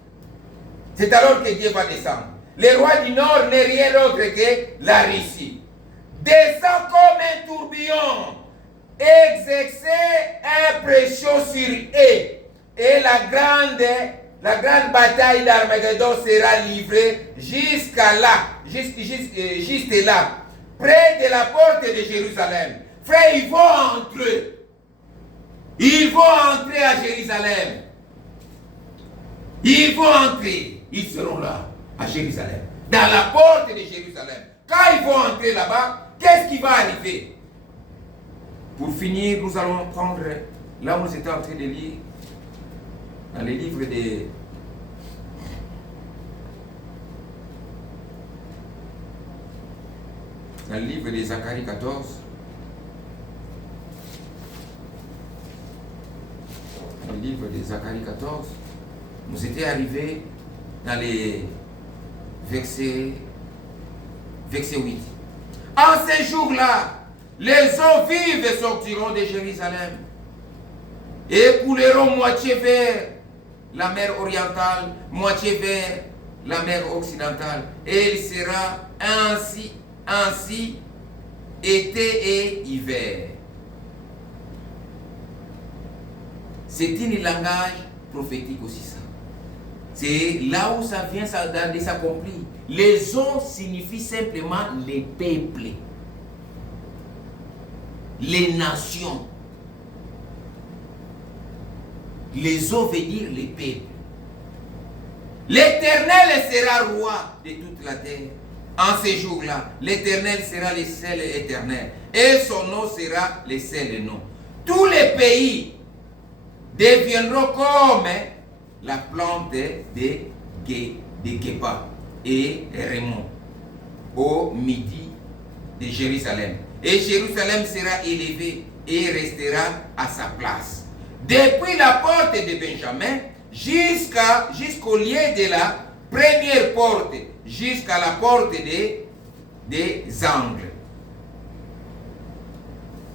C'est alors que Dieu va descendre. Le roi du Nord n'est rien d'autre que la Russie. Descend comme un tourbillon. Exercer un pression sur eux. Et la grande bataille d'Armageddon sera livrée jusqu'à là, juste là, près de la porte de Jérusalem. Frère, ils vont entrer. Ils vont entrer à Jérusalem. Ils vont entrer. Ils seront là, à Jérusalem. Dans la porte de Jérusalem. Quand ils vont entrer là-bas, qu'est-ce qui va arriver? Pour finir, nous allons prendre, là où nous étions en train de lire, dans les livres dans le livre de Zacharie 14, dans le livre de Zacharie 14, nous étions arrivés dans les versets 8. En ces jours-là, les eaux vives sortiront de Jérusalem et couleront moitié vers la mer orientale, moitié vers la mer occidentale. Et il sera ainsi été et hiver. C'est un langage prophétique aussi ça. C'est là où ça vient de s'accomplir. Les eaux signifient simplement les peuples, les nations. Les eaux veut dire les peuples. L'Éternel sera roi de toute la terre. En ces jours-là, l'Éternel sera le seul éternel. Et son nom sera le seul nom. Tous les pays deviendront comme la plante de Geba et Raymond au midi de Jérusalem. Et Jérusalem sera élevé et restera à sa place. Depuis la porte de Benjamin jusqu'au lieu de la première porte, jusqu'à la porte des angles.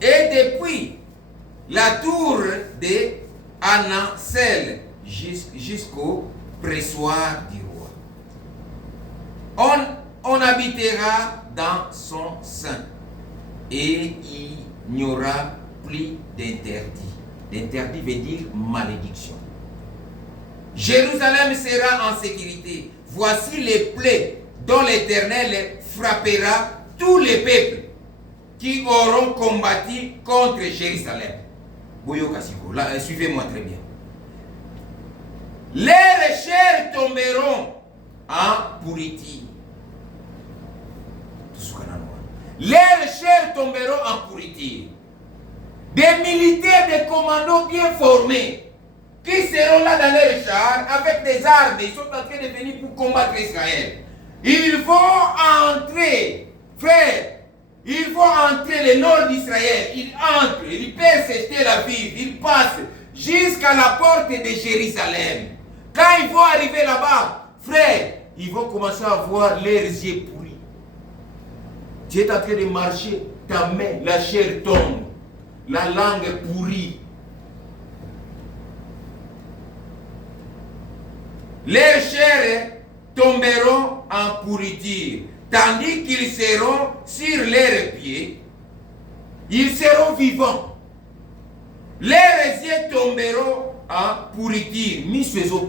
Et depuis la tour de Anassel jusqu'au pressoir du roi. On habitera dans son sein et il n'y aura plus d'interdit. L'interdit veut dire malédiction. Jérusalem sera en sécurité. Voici les plaies dont l'Éternel frappera tous les peuples qui auront combattu contre Jérusalem. Suivez-moi très bien. leurs chairs tomberont en pourriture. Leurs chairs tomberont en pourriture. Des militaires, des commandos bien formés, qui seront là dans leurs chars avec des armes, ils sont en train de venir pour combattre Israël. Ils vont entrer, frère, ils vont entrer le nord d'Israël. Ils entrent, ils peuvent s'acheter la ville, ils passent jusqu'à la porte de Jérusalem. Quand ils vont arriver là-bas, frère, ils vont commencer à voir leurs yeux pourris. Tu es en train de marcher, ta main, la chair tombe, la langue pourrie. Les chairs tomberont en pourriture, tandis qu'ils seront sur leurs pieds, ils seront vivants. Leurs yeux tomberont en pourriture,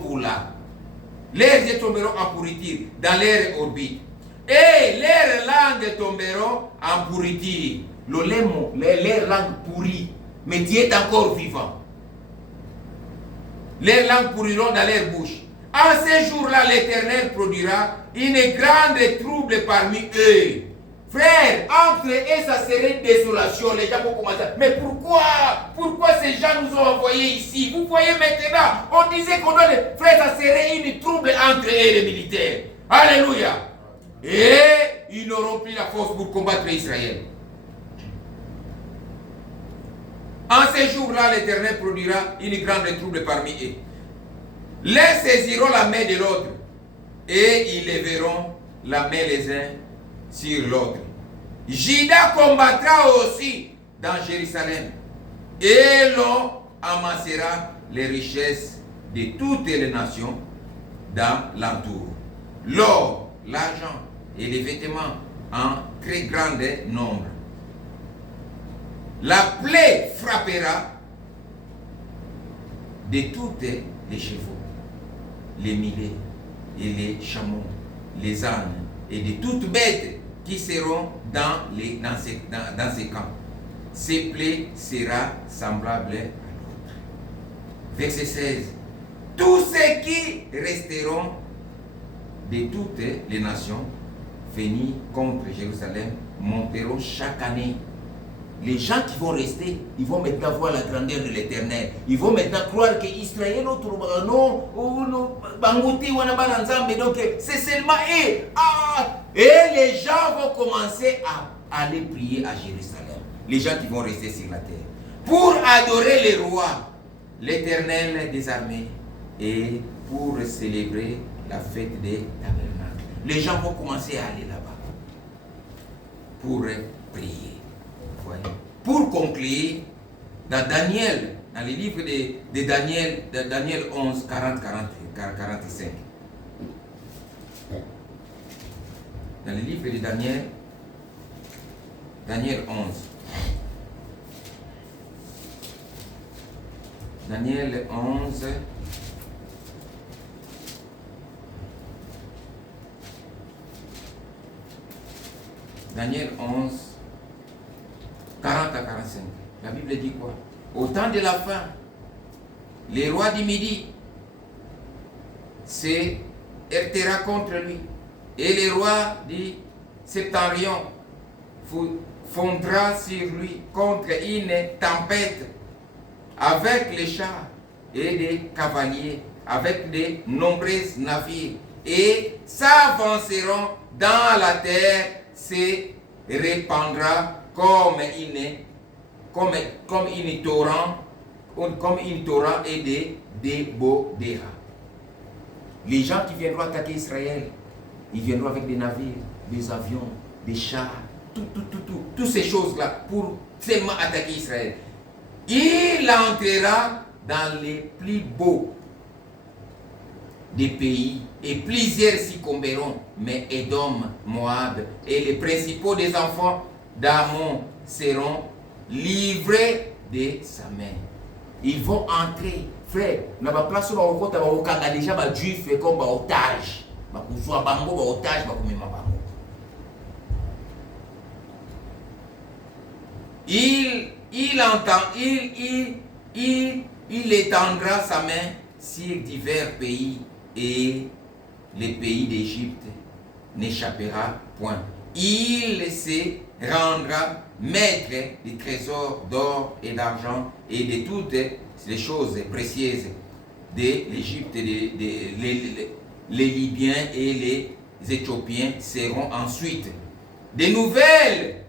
pour là. Leurs yeux tomberont en pourriture dans leur orbite. Et leurs langues tomberont en pourriture. Leurs langues pourries, mais Dieu est encore vivant. Les langues pourriront dans leur bouche. En ces jours-là, l'Éternel produira une grande trouble parmi eux. Frère, entre eux, ça serait désolation. Les gens vont commencer. Mais pourquoi ces gens nous ont envoyés ici? Vous voyez maintenant, on disait qu'on doit... Frère, ça serait une trouble entre eux et les militaires. Alléluia. Et ils n'auront plus la force pour combattre Israël. En ces jours-là, l'Éternel produira une grande trouble parmi eux. Les saisiront la main de l'autre et ils lèveront la main les uns sur l'autre. Juda combattra aussi dans Jérusalem et l'on amassera les richesses de toutes les nations dans l'entour. L'or, l'argent et les vêtements en très grand nombre. La plaie frappera de toutes les chevaux, les mulets et les chameaux, les ânes et de toutes bêtes qui seront dans ces camps. Ces plaies sera semblable à l'autre. Verset 16. Tous ceux qui resteront de toutes les nations venir contre Jérusalem monteront chaque année. Les gens qui vont rester, ils vont maintenant voir la grandeur de l'Éternel. Ils vont maintenant croire que Israël, donc c'est seulement eux. Et les gens vont commencer à aller prier à Jérusalem. Les gens qui vont rester sur la terre. Pour adorer le roi, l'Éternel des armées, et pour célébrer la fête des tabernacles. Les gens vont commencer à aller là-bas pour prier. Pour conclure, dans Daniel, dans le livre de Daniel 11, 45. Dans le livre de Daniel 11. Daniel 11. Daniel 11. 40 à 45. La Bible dit quoi? Au temps de la fin, les rois du Midi se heurtera contre lui. Et les rois du Septentrion fondra sur lui contre une tempête avec les chars et des cavaliers, avec de nombreux navires. Et s'avanceront dans la terre, se répandra comme une torrent et des débordera. Les gens qui viendront attaquer Israël, ils viendront avec des navires, des avions, des chars, toutes ces choses-là pour seulement attaquer Israël. Il entrera dans les plus beaux des pays et plusieurs succomberont, mais Édom, Moab et les principaux des enfants d'Ammon seront livrés de sa main. Ils vont entrer, frère, dans la place où on a déjà des juifs comme des otages. Il étendra sa main sur divers pays et les pays d'Égypte n'échappera point. Il se rendra maître des trésors d'or et d'argent et de toutes les choses précieuses de l'Égypte. Les Libyens et les Éthiopiens seront ensuite. Des nouvelles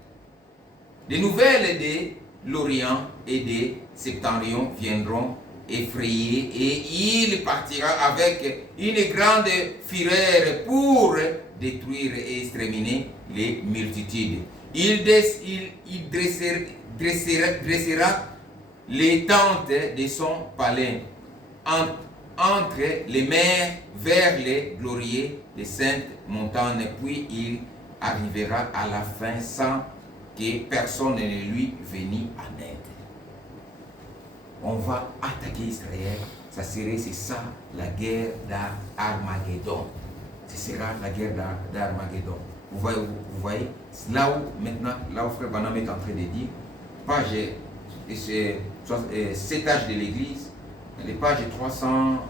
de l'Orient et des Septentrions viendront effrayer et il partira avec une grande fureur pour détruire et exterminer les multitudes. Il dressera les tentes de son palais entre les mers vers les glorieux des saintes montagnes, puis il arrivera à la fin sans que personne ne lui vienne en aide. On va attaquer Israël, c'est ça la guerre d'Armageddon. Ce sera la guerre d'Armageddon. Vous voyez, là où Frère Branham est en train de dire, page, cet âge de l'Église, les pages 313.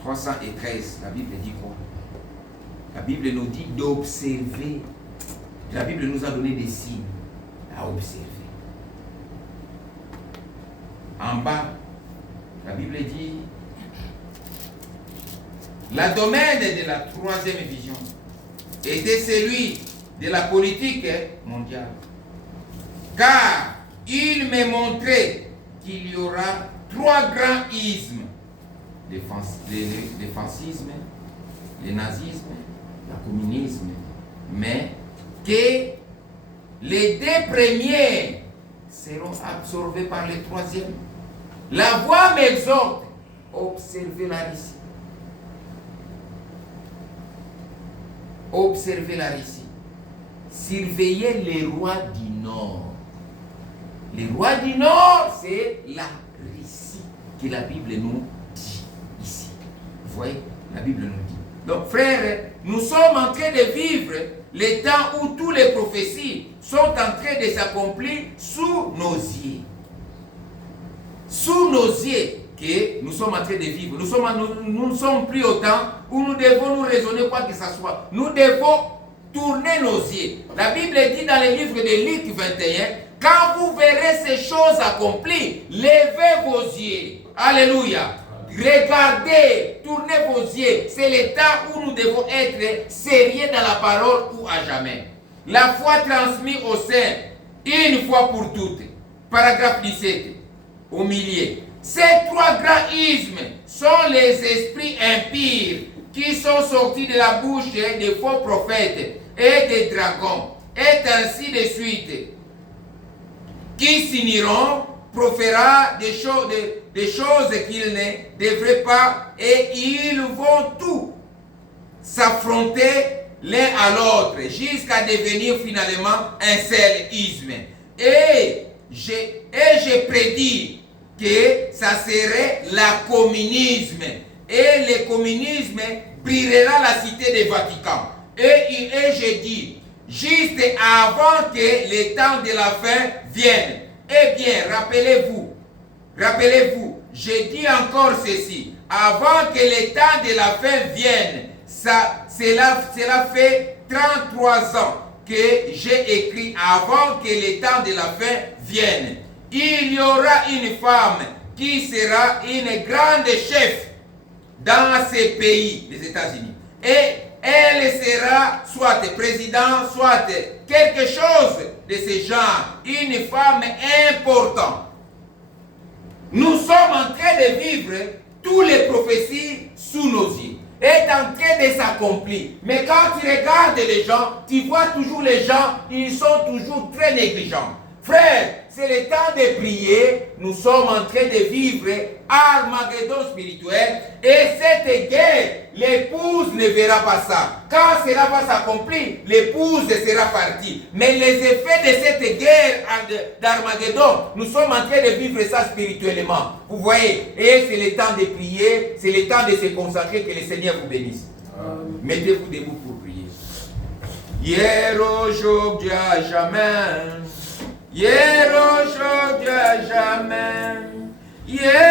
313, la Bible dit quoi? La Bible nous dit d'observer. La Bible nous a donné des signes à observer. En bas, la Bible dit la domaine de la troisième vision était celui de la politique mondiale. Car il m'a montré qu'il y aura 3 grands ismes: le fascisme, le nazisme, le communisme, mais que les 2 premiers seront absorbés par le 3e. La voix m'exhorte, observez la Russie. Observez la Russie. Surveillez les rois du Nord. Les rois du Nord, c'est la Russie que la Bible nous dit ici. Vous voyez, la Bible nous dit. Donc, frères, nous sommes en train de vivre les temps où toutes les prophéties sont en train de s'accomplir sous nos yeux. Sous nos yeux que nous sommes en train de vivre. Nous ne sommes plus au temps où nous devons nous raisonner quoi que ce soit. Nous devons tourner nos yeux. La Bible dit dans le livre de Luc 21, quand vous verrez ces choses accomplies, levez vos yeux. Alléluia. Regardez, tournez vos yeux. C'est le temps où nous devons être sérieux dans la parole ou à jamais. La foi transmise au sein, une fois pour toutes. Paragraphe 17, au milieu. Ces 3 grands ismes sont les esprits impurs qui sont sortis de la bouche des faux prophètes et des dragons, et ainsi de suite, qui s'uniront, proférera des choses qu'ils ne devraient pas, et ils vont tous s'affronter l'un à l'autre jusqu'à devenir finalement un seul isme. Et je prédis que ça serait le communisme, et le communisme brûlera la cité du Vatican. Et je dis, juste avant que le temps de la fin vienne, eh bien, rappelez-vous, je dis encore ceci, avant que le temps de la fin vienne, cela fait 33 ans que j'ai écrit avant que le temps de la fin vienne. Il y aura une femme qui sera une grande chef dans ces pays, les États-Unis. Et elle sera soit président, soit quelque chose de ce genre, une femme importante. Nous sommes en train de vivre toutes les prophéties sous nos yeux, est en train de s'accomplir. Mais quand tu regardes les gens, tu vois toujours les gens, ils sont toujours très négligents. Frère, c'est le temps de prier. Nous sommes en train de vivre Armageddon spirituel. Et cette guerre, l'épouse ne verra pas ça. Quand cela va s'accomplir, l'épouse sera partie. Mais les effets de cette guerre d'Armageddon, nous sommes en train de vivre ça spirituellement. Vous voyez, et c'est le temps de prier, c'est le temps de se consacrer. Que le Seigneur vous bénisse. Mettez-vous debout pour prier. Hier, aujourd'hui, à jamais. hier, aujourd'hui, à jamais. Hier,